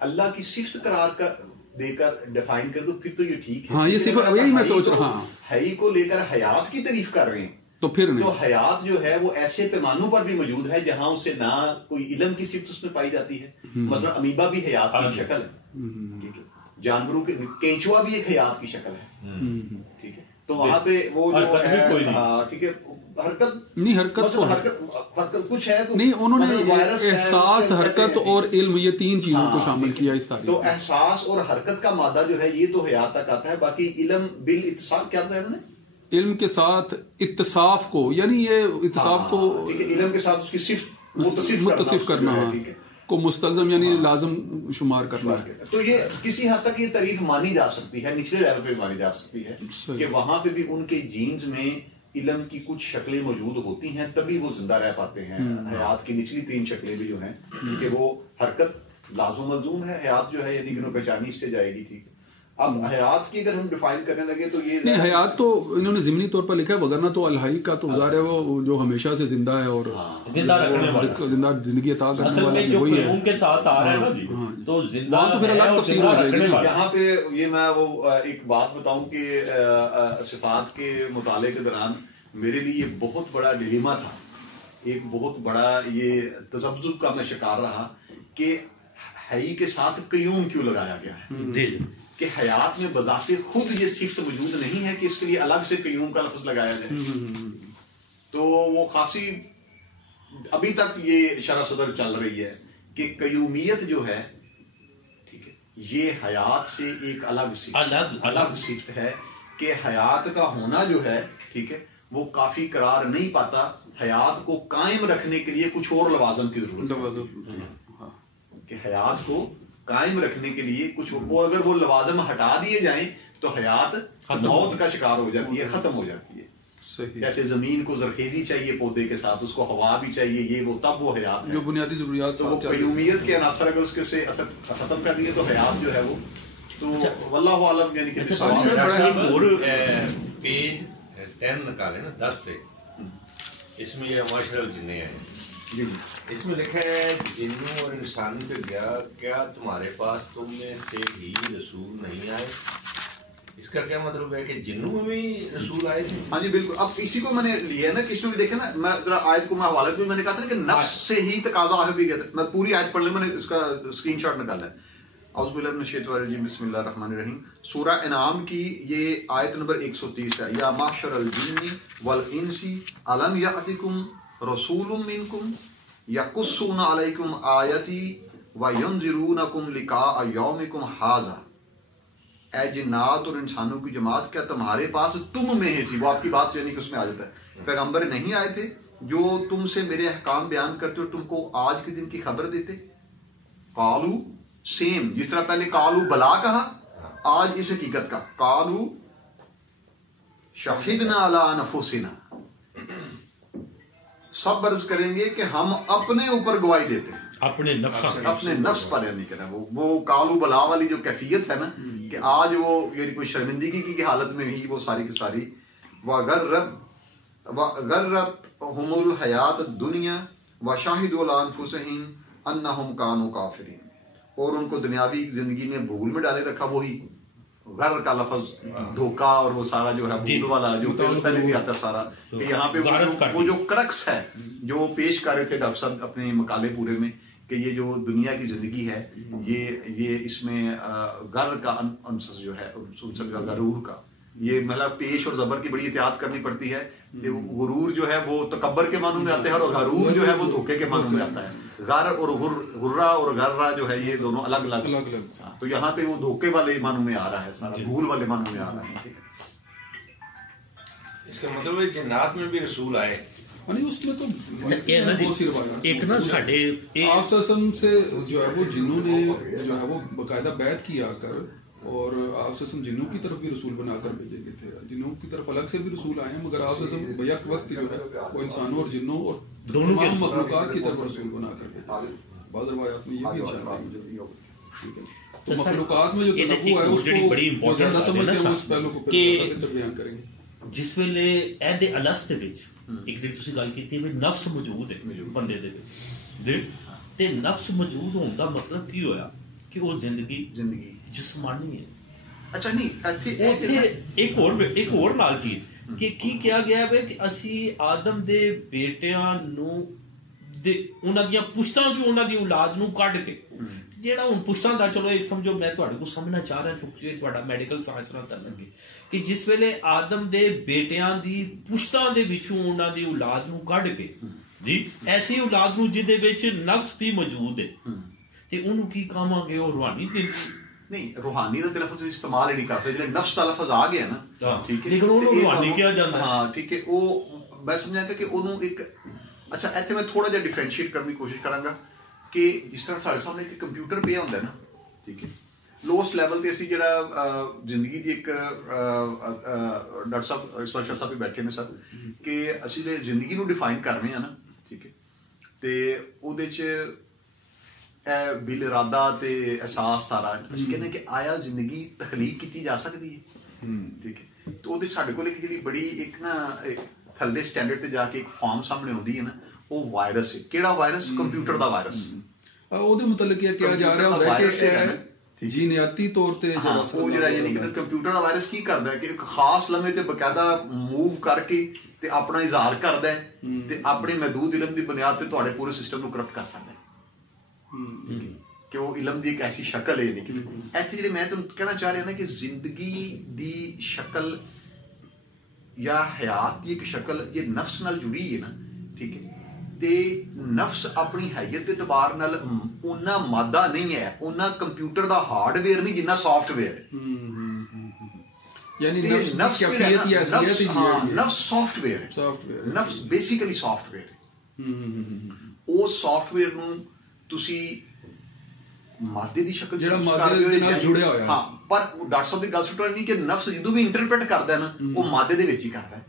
اللہ کی صفت قرار کر دے کر ڈیفائن کر دو پھر تو یہ ٹھیک ہے. ہاں یہ صفت یہی میں سوچ رہا ہوں، ہائی کو لے کر حیات کی تعریف کر رہے ہیں تو پھر نہیں. تو حیات جو ہے وہ ایسے پیمانوں پر بھی موجود ہے جہاں اسے نہ کوئی علم کی صفت اس میں پائی جاتی ہے. مثلا امیبا بھی حیات کی شکل ہے، جانوروں کے کینچوا بھی ایک حیات کی شکل ہے، ٹھیک ہے. تو وہاں پہ وہ جو ہے ٹھیک ہے حرکت نہیں، حرکت کچھ ہے نہیں. انہوں نے احساس، حرکت اور علم یہ تین چیزوں کو شامل کیا اس تاریخ. تو احساس اور حرکت کا مادہ جو ہے یہ تو حیات تک آتا ہے. باقی علم بالاتصال کیا بتایا انہوں نے؟ علم کے ساتھ اتصاف کو، یعنی یہ اتصاف تو علم کے ساتھ اس کی صفت متصف کرنا کو مستلزم یعنی لازم شمار کرنا ہے. تو یہ کسی حد تک یہ تعریف مانی جا سکتی ہے، نچلے لیول پہ مانی جا سکتی ہے کہ وہاں پہ بھی ان کے جینز میں علم کی کچھ شکلیں موجود ہوتی ہیں تبھی وہ زندہ رہ پاتے ہیں. حیات کی نچلی تین شکلیں بھی جو ہیں کہ وہ حرکت لازم ملزوم ہے، حیات جو ہے یعنی کہ پہچانی اس سے جائے گی. ٹھیک ہے. اب حیات کی اگر ہم ڈیفائن کرنے لگے تو یہ نہیں، حیات تو انہوں نے ضمنی طور پر لکھا ہے، وگرنہ تو الحی کا تو ظاہر ہے وہ جو ہمیشہ سے زندہ ہے اور زندہ زندگی عطا کرنے والا وہی ہے. ان کے ساتھ آ رہا ہے نا جی، تو زندہ تو پھر الگ تفسیر ہو جائے گی. یہاں پہ یہ میں وہ ایک بات بتاؤں کہ صفات کے مطالعے کے دوران میرے لیے یہ بہت بڑا ڈیلیما تھا، ایک بہت بڑا یہ تذبذب کا میں شکار رہا کہ حی کے ساتھ قیوم کیوں لگایا گیا ہے، کہ حیات میں بذات خود یہ صفت موجود نہیں ہے کہ اس کے لیے الگ سے قیوم کا لفظ لگایا جائے. تو وہ خاصی ابھی تک یہ شرح صدر چل رہی ہے کہ قیومیت جو ہے ٹھیک ہے یہ حیات سے ایک الگ صفت ہے کہ حیات کا ہونا جو ہے ٹھیک ہے وہ کافی قرار نہیں پاتا. حیات کو قائم رکھنے کے لیے کچھ اور لوازم کی ضرورت ہے کہ حیات کو قائم رکھنے کے لیے کچھ، اگر وہ لوازم ہٹا دیے جائیں تو حیات موت کا شکار ہو جاتی ہے، ختم ہو جاتی ہے. جیسے زمین کو زرخیزی چاہیے پودے کے ساتھ، اس کو ہوا بھی چاہیے، یہ وہ تب وہ حیات جو بنیادی ضروریات. تو وہ قیومیت کے عناصر اگر اس کے سے اثر ختم کر دیے تو حیات جو ہے وہ تو واللہ عالم. یعنی کہ پیج 10 نکالے نا 10 پہ، اس میں یہ معاشرہ الجنیں ہیں، اس میں لکھا ہے جنوں اور انسانوں پہ گیا، کیا تمہارے پاس تم میں سے ہی رسول نہیں آئے؟ اس کا کیا مطلب ہے کہ جنوں میں بھی رسول آئے تھے؟ ہاں جی بالکل. اب اسی کو میں نے لیا ہے نا کہ اس میں بھی دیکھا نا، میں ذرا آیت کو میں حوالے کو میں نے کہا تھا نا کہ نفس سے ہی تقاضا ہے بھی. میں پوری آیت پڑھ لوں، میں نے اس کا اسکرین شاٹ نکالا ہے. اعوذ باللہ من الشیطان الرجیم، بسم اللہ الرحمن الرحیم. سورہ انعام کی یہ آیت نمبر 130 ہے. یا معشر الجن والانس الم یاتکم رسول منکم یقصون علیکم آیتی وینذرونکم لقاء یومکم ھذا. اے جنات اور انسانوں کی جماعت، کیا تمہارے پاس تم میں سے، وہ آپ کی بات یعنی کہ اس میں آ جاتا ہے، پیغمبر نہیں آئے تھے جو تم سے میرے احکام بیان کرتے اور تم کو آج کے دن کی خبر دیتے؟ قالو، سیم جس طرح پہلے قالو بلا کہا، آج اس حقیقت کا قالو شہدنا علی انفسنا، سب عرض کریں گے کہ ہم اپنے اوپر گواہی دیتے ہیں، اپنے نفس پر نہیں کرنا. وہ کالو بلا والی جو کیفیت ہے نا کہ آج وہ یعنی کوئی شرمندگی کی حالت میں ہی وہ ساری کی ساری وغرتہم الحیات الدنیا وشاہدوا علی انفسہم انہم کانوا کافرین، اور ان کو دنیاوی زندگی نے بھول میں ڈالے رکھا. وہی غر کا لفظ دھوکا اور وہ سارا جو ہے بھول والا جو پہلے بھی آتا سارا کہ یہاں پہ وہ جو کرکس ہے جو پیش کر رہے تھے ڈاکٹر صاحب اپنے مقالے پورے میں کہ یہ جو دنیا کی زندگی ہے یہ اس میں غر کا عنصر جو ہے غرور کا، یہ مطلب پیش اور زبر کی بڑی احتیاط کرنی پڑتی ہے. غرور جو ہے وہ تکبر کے معنوں میں آتا ہے اور غرور جو ہے وہ دھوکے کے معنوں میں آتا ہے. غر اور غرہ اور غرہ جو ہے یہ دونوں الگ الگ، تو یہاں پہ وہ دھوکے والے معنوں میں آ رہا ہے، سارا بھول والے معنوں میں آ رہا ہے. اس کا مطلب ہے جنات میں بھی رسول آئے، اس میں تو ایک نا ساڈے آپ سے جو ہے وہ جنوں نے جو ہے وہ باقاعدہ بیعت کی آ کر، اور آپ سے جنوں کی طرف بھی رسول بنا کر بھیجے گئے تھے. جنوں کی طرف الگ سے بھی رسول آئے ہیں، مگر آپ سے بیک وقت جو ہے وہ انسانوں اور جنوں اور دونوں کے مخلوقات کی طرف رسول بنا کر بھیجے. بعض روایات میں یہ بھی ٹھیک ہے. تو مخلوقات میں جو تنوع ہے اس کو بڑی امپورٹنٹ سمجھ کے اس پہلو کو بیان کریں گے. جس ویلے عہد الست وچ ایک دن تسی گل کیتی ہے نفس موجود ہے بندے دے وچ، تے نفس موجود ہون دا مطلب کی ہویا کہ وہ زندگی جسمانی ہے. اچھا نہیں ایک اور نال چیز کہ کی کیا گیا ہے کہ اسی آدم دے بیٹیاں نو انہاں دیاں پشتاں جو انہاں دی اولاد نو کڈ کے جیڑا ہن پشتاں دا چلو ایک سمجھو میں تہاڈے کو سمجھنا چاہ رہا ہوں کہ تہاڈا میڈیکل سائنس نال تعلق ہے کہ جس ویلے آدم دے بیٹیاں دی پشتاں دے وچوں انہاں دی اولاد نو کڈ کے جی ایسی اولاد نو جدے وچ نفس بھی موجود ہے تے انہوں کی کہاں گے وہ روحانی نہیں، روحانی کا لفظ استعمال ہی نہیں کر سکتے. نفس کا لفظ آ گیا نا ٹھیک ہے، لیکن روحانی کیا جاتا ہے. ہاں ٹھیک ہے، وہ میں سمجھا کہ انہوں ایک اچھا ایتھے میں تھوڑا جہا ڈیفرینشیٹ کرنے کی کوشش کراں گا کہ جس طرح سارے سامنے ایک کمپیوٹر پہ ہوندا ہے نا ٹھیک ہے، لوسٹ لیول تے اسی جڑا زندگی دی ایک ڈاکٹر صاحب اس وقت صاحب بھی بیٹھے نے سر کہ اسی دے زندگی نو ڈیفائن کر رہے ہیں نا ٹھیک ہے، تے او دے چ بل ارادہ تے احساس سارا اسی کہنے کہ آیا زندگی تخلیق کی جا سکتی ہے ٹھیک ہے. تو وہ سارے کو جی بڑی ایک نا تھلے سٹینڈرڈ تے جا کے ایک فارم سامنے ہوندی ہے نا، وہ وائرس ہے. کیڑا وائرس؟ کمپیوٹر دا وائرس. او دے متعلق کیا جا رہا ہوندا ہے کہ جینیاتی طور تے وہ جڑا یعنی کہ کمپیوٹر دا وائرس کی کردا ہے کہ ایک خاص لمحے تے باقاعدہ موو کر کے تے اپنا اظہار کردا ہے تے اپنے محدود علم دی بنیاد تے تہاڈے پورے سسٹم نو کرپٹ کر سکدا ہے کہ وہ علم دی ایک ایسی شکل ہے. لیکن ایتھے جڑے میں تمہیں کہنا چاہ رہا نا کہ زندگی دی شکل یا حیات دی ایک شکل یہ نفس نال جڑی ہے نا ٹھیک ہے، تے نفس اپنی حیت کے اعتبار نال اونا مادہ نہیں ہے، اونا کمپیوٹر دا ہارڈ ویئر نہیں جنہ سافٹ ویئر ہے. یعنی نفس کیفیت یا اصلیت ہی نفس سافٹ ویئر ہے، نفس بیسیکلی سافٹ ویئر ہے. او سافٹ ویئر نو تسی مادے دی شکل جڑا مادے دے نال جڑیا ہویا ہاں، پر ڈاکٹر صاحب دی گل سٹر نہیں کہ نفس جدوں بھی انٹرپریٹ کردا ہے نا وہ مادے دے وچ ہی کردا ہے.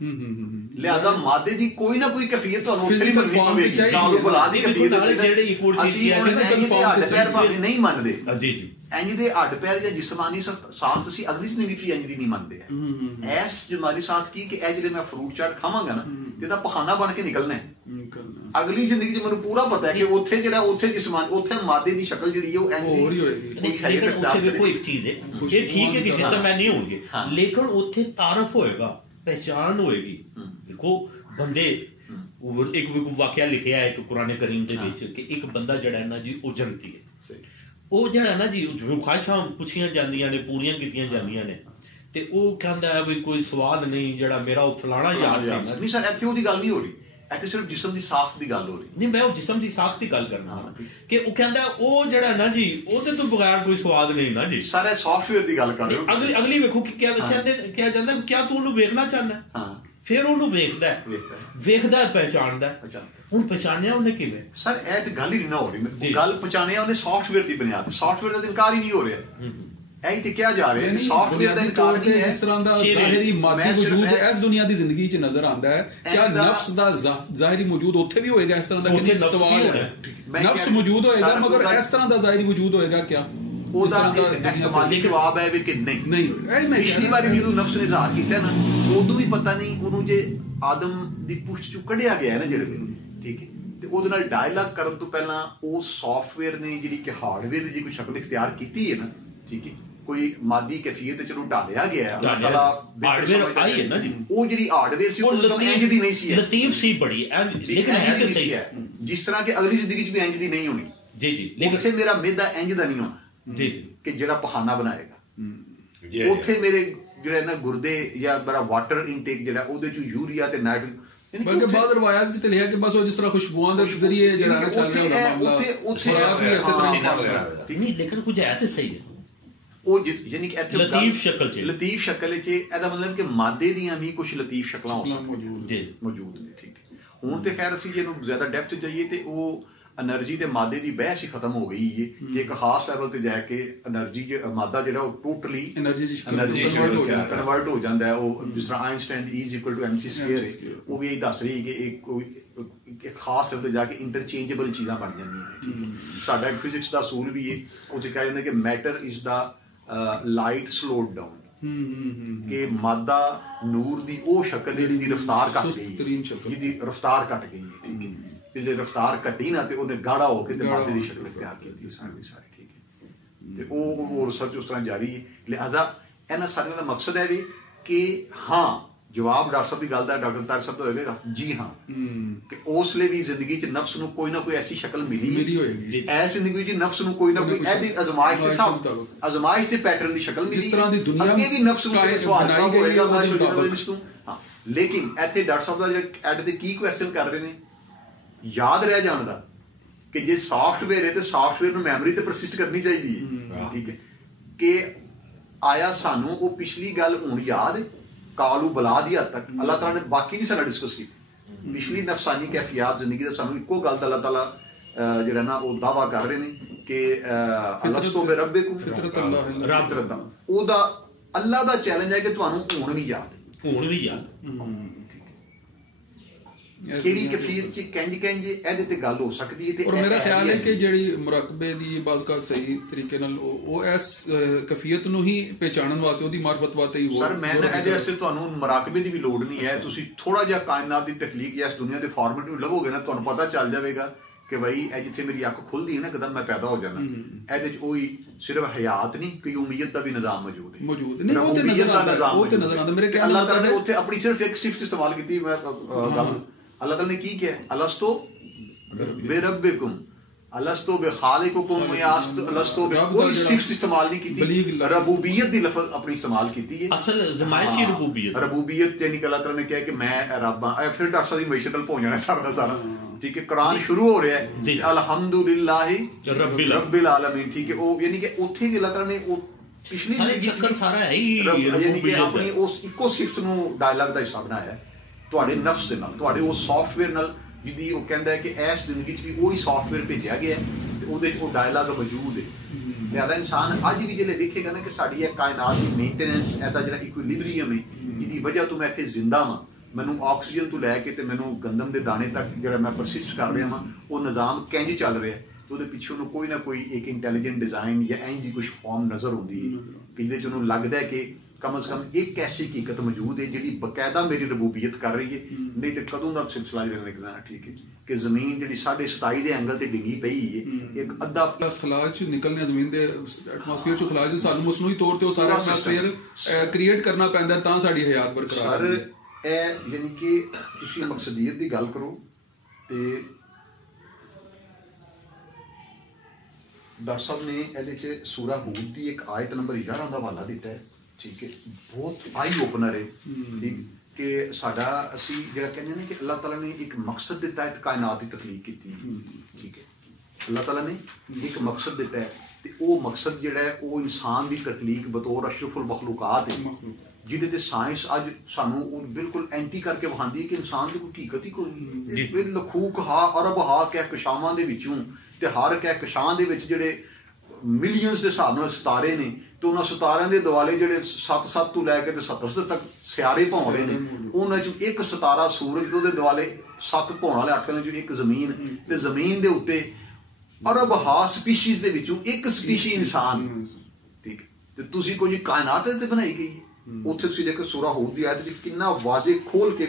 لہذا مادے دی کوئی نہ کوئی کیفیت تو انوتری بننی ہوے گی. کالو بلا دی کیفیت جڑی ایک اور چیز نہیں مانتے جی جی انج دے ہڈ پیر یا جسمانی ساخت اسی اگلی زندگی فی انج دی نہیں مانتے ہیں. ایس جسمانی ساخت کی کہ اے جڑے میں فروٹ چاٹ کھاواں گا نا تے دا پخانہ بن کے نکلنا ہے. اگلی زندگی جو مینوں پورا پتہ ہے کہ اوتھے جڑا اوتھے جسمان اوتھے مادے دی شکل جڑی ہے وہ انج دی ہوئے گی. لیکن اوتھے کوئی ایک چیز ہے یہ ٹھیک ہے کہ جسم میں نہیں ہوں گے لیکن اوتھے تعارف ہوئے گا، پہچان ہوئے گی. دیکھو بندے ایک واقعہ لکھیا ہے ایک قرآن کریم دے وچ کہ ایک بندہ جڑا ہے نا جی او جنتی ہے، وہ جڑا نا جی خواہشاں پوچھیاں جاندیاں نے پوریاں کیتیاں جاندیاں نے تے او کہندا ہے بھئی کوئی سواد نہیں جڑا میرا او فلانا یار نہیں. سر ایتھے دی گل نہیں ہو رہی، ایتھے صرف جسم دی ساخت دی گل ہو رہی. نہیں میں وہ جسم دی ساخت دی گل کرنا کہ او کہندا ہے او جڑا نا جی او تے تو بغیر کوئی سواد نہیں نا جی. سارے سافٹ ویئر دی گل کر رہے ہو. اگلی ویکھو کہ کیا جاندا ہے کیا تو انہوں ویکھنا چاہنا ہے. ہاں پھر انہوں ویکھدا ہے پہچاندا ہے. ہن پہچانیا انہیں کیویں؟ سر اے تے گل ہی نہیں ہو رہی. گل پہچانیا انہیں سافٹ ویئر دی بنیاد. سافٹ ویئر دا انکار ہی نہیں ہو رہا. ਇਹੀ ਤੇ ਕਿਹਾ ਜਾ ਰਿਹਾ ਹੈ ਸੌਫਟਵੇਅਰ ਦਾ ਇਨਕਾਰ ਨਹੀਂ ਹੈ। ਇਸ ਤਰ੍ਹਾਂ ਦਾ ਜ਼ਾਹਿਰੀ ਮਾਦੀ ਵਜੂਦ ਇਸ ਦੁਨੀਆ ਦੀ ਜ਼ਿੰਦਗੀ 'ਚ ਨਜ਼ਰ ਆਉਂਦਾ ਹੈ, ਕਿਆ ਨਫਸ ਦਾ ਜ਼ਾਹਿਰੀ ਵਜੂਦ ਉੱਥੇ ਵੀ ਹੋਏਗਾ? ਇਸ ਤਰ੍ਹਾਂ ਦਾ ਕਿ ਸਵਾਲ ਹੈ, ਨਫਸ ਮੌਜੂਦ ਹੋਏਗਾ ਮਗਰ ਇਸ ਤਰ੍ਹਾਂ ਦਾ ਜ਼ਾਹਿਰੀ ਵਜੂਦ ਹੋਏਗਾ ਕਿਆ? ਉਹਦਾ ਇਹਤਮਾਲੀ ਜਵਾਬ ਹੈ ਵੀ ਕਿ ਨਹੀਂ। ਪਿਛਲੀ ਵਾਰੀ ਜਦੋਂ ਨਫਸ ਨੇ ਜ਼ਾਹਰ ਕੀਤਾ ਨਾ, ਉਦੋਂ ਵੀ ਪਤਾ ਨਹੀਂ ਉਹਨੂੰ ਜੇ ਆਦਮ ਦੀ ਪੁਸ਼ਤ ਚੋਂ ਕੱਢਿਆ ਗਿਆ ਨਾ ਜਿਹੜੇ, ਠੀਕ ਹੈ, ਤੇ ਉਹਦੇ ਨਾਲ ਡਾਇਲਾਗ ਕਰਨ ਤੋਂ ਪਹਿਲਾਂ ਉਹ ਸੌਫਟਵੇਅਰ ਨੇ ਜਿਹੜੀ ਕਿ ਹਾਰਡਵੇਅਰ ਦੀ ਜੇ ਕੋਈ ਸ਼ਕਲ ਇਖਤਿਆਰ ਕੀਤੀ ਹੈ ਨਾ, ਠੀਕ ਹੈ, ਕੋਈ ਮਾਦੀ ਕੈਫੀਅਤ ਚਲੋ ਢਾਲਿਆ ਗਿਆ, ਅੱਲਾਹ ਤਾਲਾ ਹਾਰਡਵੇਅਰ ਆਈ ਹੈ ਨਾ ਜੀ, ਉਹ ਜਿਹੜੀ ਹਾਰਡਵੇਅਰ ਸੀ ਉਹ ਇੰਜ ਦੀ ਨਹੀਂ ਸੀ, ਲਤੀਫ ਸੀ ਬੜੀ, ਲੇਕਿਨ ਹੈ ਕਿ ਸਹੀ ਹੈ ਜਿਸ ਤਰ੍ਹਾਂ ਕਿ ਅਗਲੀ ਜ਼ਿੰਦਗੀ 'ਚ ਵੀ ਇੰਜ ਦੀ ਨਹੀਂ ਹੋਣੀ। ਜੀ ਜੀ, ਉੱਥੇ ਮੇਰਾ ਮਿਹਦਾ ਇੰਜ ਦਾ ਨਹੀਂ ਹੋਣਾ ਜੀ ਜੀ ਕਿ ਜਿਹੜਾ ਪਖਾਨਾ ਬਣਾਏਗਾ, ਉੱਥੇ ਮੇਰੇ ਜਿਹੜਾ ਨਾ ਗੁਰਦੇ ਜਾਂ ਮੇਰਾ ਵਾਟਰ ਇਨਟੇਕ ਜਿਹੜਾ ਉਹਦੇ 'ਚ ਯੂਰੀਆ ਤੇ ਨਾਈਟ੍ਰੋਜਨ, ਬਲਕਿ ਬਾਅਦ ਰਵਾਇਤ 'ਚ ਲਿਖਿਆ ਕਿ ਬਸ ਉਹ ਜਿਸ ਤਰ੍ਹਾਂ ਖੁਸ਼ਬੂਆਂ ਦੇ ਜ਼ਰੀਏ ਜਿਹੜਾ ਚੱਲ ਰਿਹਾ ਮਾਮਲਾ, ਖੁਰਾਕ ਵੀ ਇਸੇ ਤਰ੍ਹਾਂ ਨਹੀਂ, ਲੇਕਿਨ ਕੁਝ ਹੈ ਤੇ ਸਹੀ ਹੈ ਉਹ, ਯਾਨੀ ਕਿ ਇੱਥੇ ਲਤੀਫ ਸ਼ਕਲ 'ਚ ਇਹਦਾ ਮਤਲਬ ਕਿ ਮਾਦੇ ਦੀਆਂ ਵੀ ਕੁਝ ਲਤੀਫ ਸ਼ਕਲਾਂ ਮੌਜੂਦ ਨੇ। ਠੀਕ ਹੈ, ਹੁਣ ਤੇ ਖੈਰ ਅਸੀਂ ਜਿਹਨੂੰ ਜ਼ਿਆਦਾ ਡੈਪਥ ਜਾਈਏ ਤੇ ਉਹ એનર્ਜੀ ਤੇ ਮਾਦੇ ਦੀ ਬਹਿਸ ਹੀ ਖਤਮ ਹੋ ਗਈ ਹੈ ਕਿ ਇੱਕ ਖਾਸ ਲੈਵਲ ਤੇ ਜਾ ਕੇ એનર્ਜੀ ਮਾਦਾ ਜਿਹੜਾ ਉਹ ਟੋਟਲੀ એનર્ਜੀ ਕਨਵਰਟ ਹੋ ਜਾਂਦਾ ਹੈ। ਉਹ ਜਿਸ ਤਰ੍ਹਾਂ ਆਇਨਸਟਾਈਨ ਦੀ E=mc² ਹੈ, ਉਹ ਵੀ ਇਹ ਦੱਸ ਰਹੀ ਕਿ ਇੱਕ ਖਾਸ ਲੈਵਲ ਤੇ ਜਾ ਕੇ ਇੰਟਰਚੇਂਜੇਬਲ ਚੀਜ਼ਾਂ ਬਣ ਜਾਂਦੀਆਂ ਨੇ। ਸਾਡਾ ਇੱਕ ਫਿਜ਼ਿਕਸ ਦਾ ਅਸੂਲ ਵੀ ਹੈ, ਉਹ 'ਚ ਕਿਹਾ ਜਾਂਦਾ ਕਿ matter is the light slowed down, ਕਿ ਮਾਦਾ ਨੂਰ ਦੀ ਉਹ ਸ਼ਕਲ ਜਿਹਦੀ ਰਫਤਾਰ ਘੱਟ ਗਈ, ਜਿਹਦੀ ਰਫਤਾਰ ਘੱਟ ਗਈ ਹੈ, ਠੀਕ ਹੈ, ਜੇ ਰਫਤਾਰ ਘਟੀ ਨਾ ਤੇ ਉਹਨੇ ਗਾੜਾ ਹੋ ਕੇ ਤੇ ਮਾਦੇ ਦੀ ਸ਼ਕਲ ਇਖਤਿਆਰ ਕੀਤੀ ਸਾਰੀ ਸਾਰੀ, ਠੀਕ ਹੈ, ਤੇ ਉਹ ਰਿਸਰਚ ਉਸ ਤਰ੍ਹਾਂ ਜਾਰੀ ਹੈ। ਲਿਹਾਜ਼ਾ ਇਹਨਾਂ ਸਾਰਿਆਂ ਦਾ ਮਕਸਦ ਹੈ ਵੀ ਕਿ ਹਾਂ ਜਵਾਬ ਡਾਕਟਰ ਸਾਹਿਬ ਦੀ ਗੱਲ ਦਾ ਡਾਕਟਰ ਤਾਰਿਕ ਸਾਹਿਬ ਤੋਂ ਹੋਏਗਾ ਜੀ ਹਾਂ, ਕਿ ਉਸ ਲਈ ਵੀ ਜ਼ਿੰਦਗੀ 'ਚ ਨਫਸ ਨੂੰ ਕੋਈ ਨਾ ਕੋਈ ਐਸੀ ਸ਼ਕਲ ਮਿਲੀ ਹੋਏਗੀ, ਐਸ ਜ਼ਿੰਦਗੀ 'ਚ ਨਫਸ ਨੂੰ ਕੋਈ ਨਾ ਕੋਈ ਇਹਦੀ ਅਜ਼ਮਾਇਸ਼ ਤੇ ਸਭ ਅਜ਼ਮਾਇਸ਼ ਤੇ ਪੈਟਰਨ ਦੀ ਸ਼ਕਲ ਮਿਲੀ, ਅੱਗੇ ਵੀ ਨਫਸ ਨੂੰ ਕੋਈ ਸਵਾਲ ਹੋਏਗਾ। ਲੇਕਿਨ ਇੱਥੇ ਡਾਕਟਰ ਸਾਹਿਬ ਦਾ ਜਿਹੜਾ ਐਡ ਤੇ ਕੀ ਕੁਐਸਚਨ ਕਰ ਰਹੇ ਨੇ, ਯਾਦ ਰਹਿ ਜਾਣ ਦਾ ਕਿ ਜੇ ਸੌਫਟਵੇਅਰ ਹੈ ਤੇ ਸੌਫਟਵੇਅਰ ਨੂੰ ਮੈਮਰੀ ਤੇ ਪਰਸਿਸਟ ਕਰਨੀ ਚਾਹੀਦੀ ਹੈ, ਠੀਕ ਹੈ, ਕਿ ਆਇਆ ਸਾਨੂੰ ਉਹ ਪਿਛਲੀ ਗੱਲ ਹੁਣ ਯਾਦ ਕਾਲੂ ਬਲਾ ਦੀ ਹੱਦ ਤੱਕ ਅੱਲਾਹ ਤਾਲਾ ਨੇ ਬਾਕੀ ਨਹੀਂ ਸਾਡਾ ਡਿਸਕਸ ਕੀਤੀ, ਪਿਛਲੀ ਨਫਸਾਨੀ ਕੈਫੀਆਤ ਜ਼ਿੰਦਗੀ ਦਾ ਸਾਨੂੰ ਇੱਕੋ ਗੱਲ ਦਾ ਅੱਲਾਹ ਤਾਲਾ ਜਿਹੜਾ ਨਾ ਉਹ ਦਾਵਾ ਕਰ ਰਹੇ ਨੇ ਕਿ ਅਲਸਤੂ ਬਿਰੱਬਿਕੁਮ ਫਿਤਰਤ, ਉਹਦਾ ਅੱਲਾਹ ਦਾ ਚੈਲੰਜ ਹੈ ਕਿ ਤੁਹਾਨੂੰ ਹੁਣ ਵੀ ਯਾਦ ਕਿਹੜੀ ਕੈਫੀਅਤ 'ਚ ਕੰਜ ਇਹਦੇ ਤੇ ਗੱਲ ਹੋ ਸਕਦੀ ਹੈ। ਤੇ ਮੇਰਾ ਖਿਆਲ ਹੈ ਕਿ ਜਿਹੜੀ ਮੁਰਾਕਬੇ ਦੀ ਬਾਜ਼ਕਾਤ ਸਹੀ ਤਰੀਕੇ ਨਾਲ ਉਹ ਇਸ ਕੈਫੀਅਤ ਨੂੰ ਹੀ ਪਹਿਚਾਣਨ ਵਾਸਤੇ ਉਹਦੀ ਮਾਰਫਤ ਵਾਸਤੇ ਹੀ ਸਰ ਮੈਂ ਇਹਦੇ ਵਾਸਤੇ ਤੁਹਾਨੂੰ ਮੁਰਾਕਬੇ ਦੀ ਵੀ ਲੋੜ ਨਹੀਂ ਹੈ, ਤੁਸੀਂ ਥੋੜਾ ਜਿਹਾ ਕਾਇਨਾਤ ਦੀ ਤਖਲੀਕ ਜਾਂ ਇਸ ਦੁਨੀਆ ਦੇ ਫਾਰਮੈਟ ਨੂੰ ਲਵੋਗੇ ਨਾ, ਤੁਹਾਨੂੰ ਪਤਾ ਚੱਲ ਜਾਵੇਗਾ ਕਿ ਬਈ ਇਹ ਜਿੱਥੇ ਮੇਰੀ ਅੱਖ ਖੁੱਲਦੀ ਹੈ ਨਾ ਕਦਮ ਮੈਂ ਪੈਦਾ ਹੋ ਜਾਣਾ, ਇਹਦੇ 'ਚ ਉਹੀ ਸਿਰਫ ਹਯਾਤ ਨਹੀਂ ਕਿ ਉਮੀਅਤ ਦਾ ਵੀ ਨਿਜ਼ਾਮ ਮੌਜੂਦ ਹੈ। ਨਹੀਂ ਉਹ ਤੇ ਨਜ਼ਰ ਆਉਂਦਾ ਮੇਰੇ ਕਹਿਣ ਦਾ ਮਤਲਬ ਉੱਥੇ ਆਪਣੀ ਸਿਰਫ ਇੱਕ ਸਿਫਤ ਇਸਤੇਮਾਲ ਕੀਤੀ। ਮੈਂ ਗੱਲ اللہ تعالیٰ نے کی کیا ہے الستو بربکم الستو بخالقکم الستو کوئی صفت استعمال نہیں کی تھی، ربوبیت دی لفظ اپنی استعمال کی تھی، اصل زمائشی ربوبیت یعنی کہ اللہ تعالیٰ نے کہا کہ میں رب ہاں۔ پھر ڈاکٹر صاحب معیشت تل پہنچ جانا سارا کا سارا، ٹھیک ہے، قرآن شروع ہو رہا ہے الحمدللہ رب العالمین، ٹھیک ہے، وہ یعنی کہ اتنے اللہ تعالیٰ نے وہ پچھلی چکر سارا ہے یعنی کہ اپنی اس اکو صفت نو ڈائلاگ دا حصہ بنایا ہے ਤੁਹਾਡੇ ਨਫਸ ਦੇ ਨਾਲ, ਤੁਹਾਡੇ ਉਹ ਸੌਫਟਵੇਅਰ ਨਾਲ ਜਿਹਦੀ ਉਹ ਕਹਿੰਦਾ ਹੈ ਕਿ ਇਸ ਜ਼ਿੰਦਗੀ 'ਚ ਵੀ ਉਹੀ ਸੌਫਟਵੇਅਰ ਭੇਜਿਆ ਗਿਆ ਤੇ ਉਹਦੇ 'ਚ ਉਹ ਡਾਇਲਾਗ ਮੌਜੂਦ ਹੈ। ਲਿਹਾਜ਼ਾ ਇਨਸਾਨ ਅੱਜ ਵੀ ਜਿਹੜੇ ਦੇਖੇਗਾ ਨਾ ਕਿ ਸਾਡੀ ਇਹ ਕਾਇਨਾਤ ਦੀ ਮੇਨਟੇਨੈਂਸ, ਇਹਦਾ ਜਿਹੜਾ ਇਕੁਇਲਿਬਰੀਅਮ ਹੈ, ਜਿਹਦੀ ਵਜ੍ਹਾ ਤੋਂ ਮੈਂ ਇੱਥੇ ਜ਼ਿੰਦਾ ਵਾਂ, ਮੈਨੂੰ ਆਕਸੀਜਨ ਤੋਂ ਲੈ ਕੇ ਤੇ ਮੈਨੂੰ ਗੰਦਮ ਦੇ ਦਾਣੇ ਤੱਕ ਜਿਹੜਾ ਮੈਂ ਪਰਸਿਸਟ ਕਰ ਰਿਹਾ ਵਾਂ, ਉਹ ਨਿਜ਼ਾਮ ਕਿੰਝ ਚੱਲ ਰਿਹਾ, ਉਹਦੇ ਪਿੱਛੇ ਉਹਨੂੰ ਕੋਈ ਨਾ ਕੋਈ ਇੱਕ ਇੰਟੈਲੀਜੈਂਟ ਡਿਜ਼ਾਈਨ ਜਾਂ ਇੰਝ ਦੀ ਕੁਛ ਫਾਰਮ ਨਜ਼ਰ ਆਉਂਦੀ ਹੈ ਕਿ ਜਿਹਦੇ 'ਚ ਉਹਨੂੰ ਲੱਗਦਾ ਕਿ ਕਮ ਅਜ਼ ਕਮ ਇੱਕ ਐਸੀ ਹਕੀਕਤ ਮੌਜੂਦ ਹੈ ਜਿਹੜੀ ਬਕਾਇਦਾ ਮੇਰੀ ਰਬੂਬੀਅਤ ਕਰ ਰਹੀ ਹੈ। ਨਹੀਂ ਤੇ ਕਦੋਂ ਦਾ ਸਿਲਸਿਲਾ ਜਿਹੜਾ ਨਿਕਲਣਾ, ਠੀਕ ਹੈ, ਕਿ ਜ਼ਮੀਨ ਜਿਹੜੀ 27.5 ਦੇ ਐਂਗਲ ਤੇ ਡਿੱਗੀ ਪਈ ਹੈ, ਇੱਕ ਅੱਧਾ ਖਲਾਅ 'ਚ ਨਿਕਲਣੇ, ਜ਼ਮੀਨ ਦੇ ਐਟਮੋਸਫੀਅਰ 'ਚੋਂ ਖਲਾਅ 'ਚ ਸਾਨੂੰ ਮਸਨੂਈ ਤੌਰ ਤੇ ਉਹ ਸਾਰਾ ਐਟਮੋਸਫੀਅਰ ਕ੍ਰੀਏਟ ਕਰਨਾ ਪੈਂਦਾ ਤਾਂ ਸਾਡੀ ਹਯਾਤ ਬਰਕਰਾਰ ਹੈ। ਸਰ ਇਹ ਯਾਨੀ ਕਿ ਤੁਸੀਂ ਮਕਸਦੀਅਤ ਦੀ ਗੱਲ ਕਰੋ ਤੇ ਡਾਕਟਰ ਸਾਹਿਬ ਨੇ ਇਹਦੇ 'ਚ ਸੂਰਾ ਹੂਦ ਦੀ ਇੱਕ ਆਇਤ ਨੰਬਰ 11 ਦਾ ਹਵਾਲਾ ਦਿੱਤਾ ਹੈ, ਠੀਕ ਹੈ, ਬਹੁਤ ਆਈ ਓਪਨਰ ਹੈ, ਠੀਕ, ਕਿ ਸਾਡਾ ਅਸੀਂ ਜਿਹੜਾ ਕਹਿੰਦੇ ਨੇ ਕਿ ਅੱਲਾਹ ਤਾਲਾ ਨੇ ਇੱਕ ਮਕਸਦ ਦਿੱਤਾ ਹੈ ਕਾਇਨਾਤ ਦੀ ਤਖਲੀਕ ਕੀਤੀ, ਠੀਕ ਹੈ, ਅੱਲਾਹ ਤਾਲਾ ਨੇ ਇੱਕ ਮਕਸਦ ਦਿੱਤਾ ਹੈ ਤੇ ਉਹ ਮਕਸਦ ਜਿਹੜਾ ਹੈ ਉਹ ਇਨਸਾਨ ਦੀ ਤਖਲੀਕ ਬਤੌਰ ਅਸ਼ਰਫੁਲ ਮਖਲੂਕਾਤ ਹੈ, ਜਿਹਦੇ ਤੇ ਸਾਇੰਸ ਅੱਜ ਸਾਨੂੰ ਉਹ ਬਿਲਕੁਲ ਐਂਟੀ ਕਰਕੇ ਵਿਖਾਉਂਦੀ ਹੈ ਕਿ ਇਨਸਾਨ ਦੀ ਕੋਈ ਹਕੀਕਤ ਹੀ ਕੋਈ ਨਹੀਂ। ਲਖੂਕ ਹਾ ਅਰਬ ਹਾ ਕਹਿ ਕਸ਼ਾਵਾਂ ਦੇ ਵਿੱਚੋਂ ਤੇ ਹਰ ਕਹਿ ਕਸ਼ਾਂ ਦੇ ਵਿੱਚ ਜਿਹੜੇ ਮਿਲੀਅਨਸ ਦੇ ਹਿਸਾਬ ਨਾਲ ਸਿਤਾਰੇ ਨੇ, ਤੇ ਉਹਨਾਂ ਸਿਤਾਰਿਆਂ ਦੇ ਦੁਆਲੇ ਜਿਹੜੇ 7 ਤੋਂ ਲੈ ਕੇ ਤੇ 70 ਤੱਕ ਸਿਆਰੇ ਭੌਂਦੇ ਨੇ, ਉਹਨਾਂ ਚੋਂ ਇੱਕ ਸਿਤਾਰਾ ਸੂਰਜ, ਉਹਦੇ ਦੁਆਲੇ 7 ਭੌਣ ਵਾਲੇ 8 ਚੋਂ ਇੱਕ ਜ਼ਮੀਨ, ਤੇ ਜ਼ਮੀਨ ਦੇ ਉੱਤੇ ਅਰਬ ਹਾ ਸਪੀਸ਼ੀਜ਼ ਦੇ ਵਿੱਚੋਂ ਇੱਕ ਸਪੀਸ਼ੀ ਇਨਸਾਨ, ਠੀਕ ਹੈ, ਤੇ ਤੁਸੀਂ ਕੋਈ ਕਾਇਨਾਤ ਤੇ ਬਣਾਈ ਗਈ ਹੈ। ਉੱਥੇ ਤੁਸੀਂ ਦੇਖੋ ਸੂਰਾ ਹੂਦ ਦੀ ਆਇਤ 'ਚ ਕਿੰਨਾ ਵਾਜ਼ਿਹ ਖੋਲ ਕੇ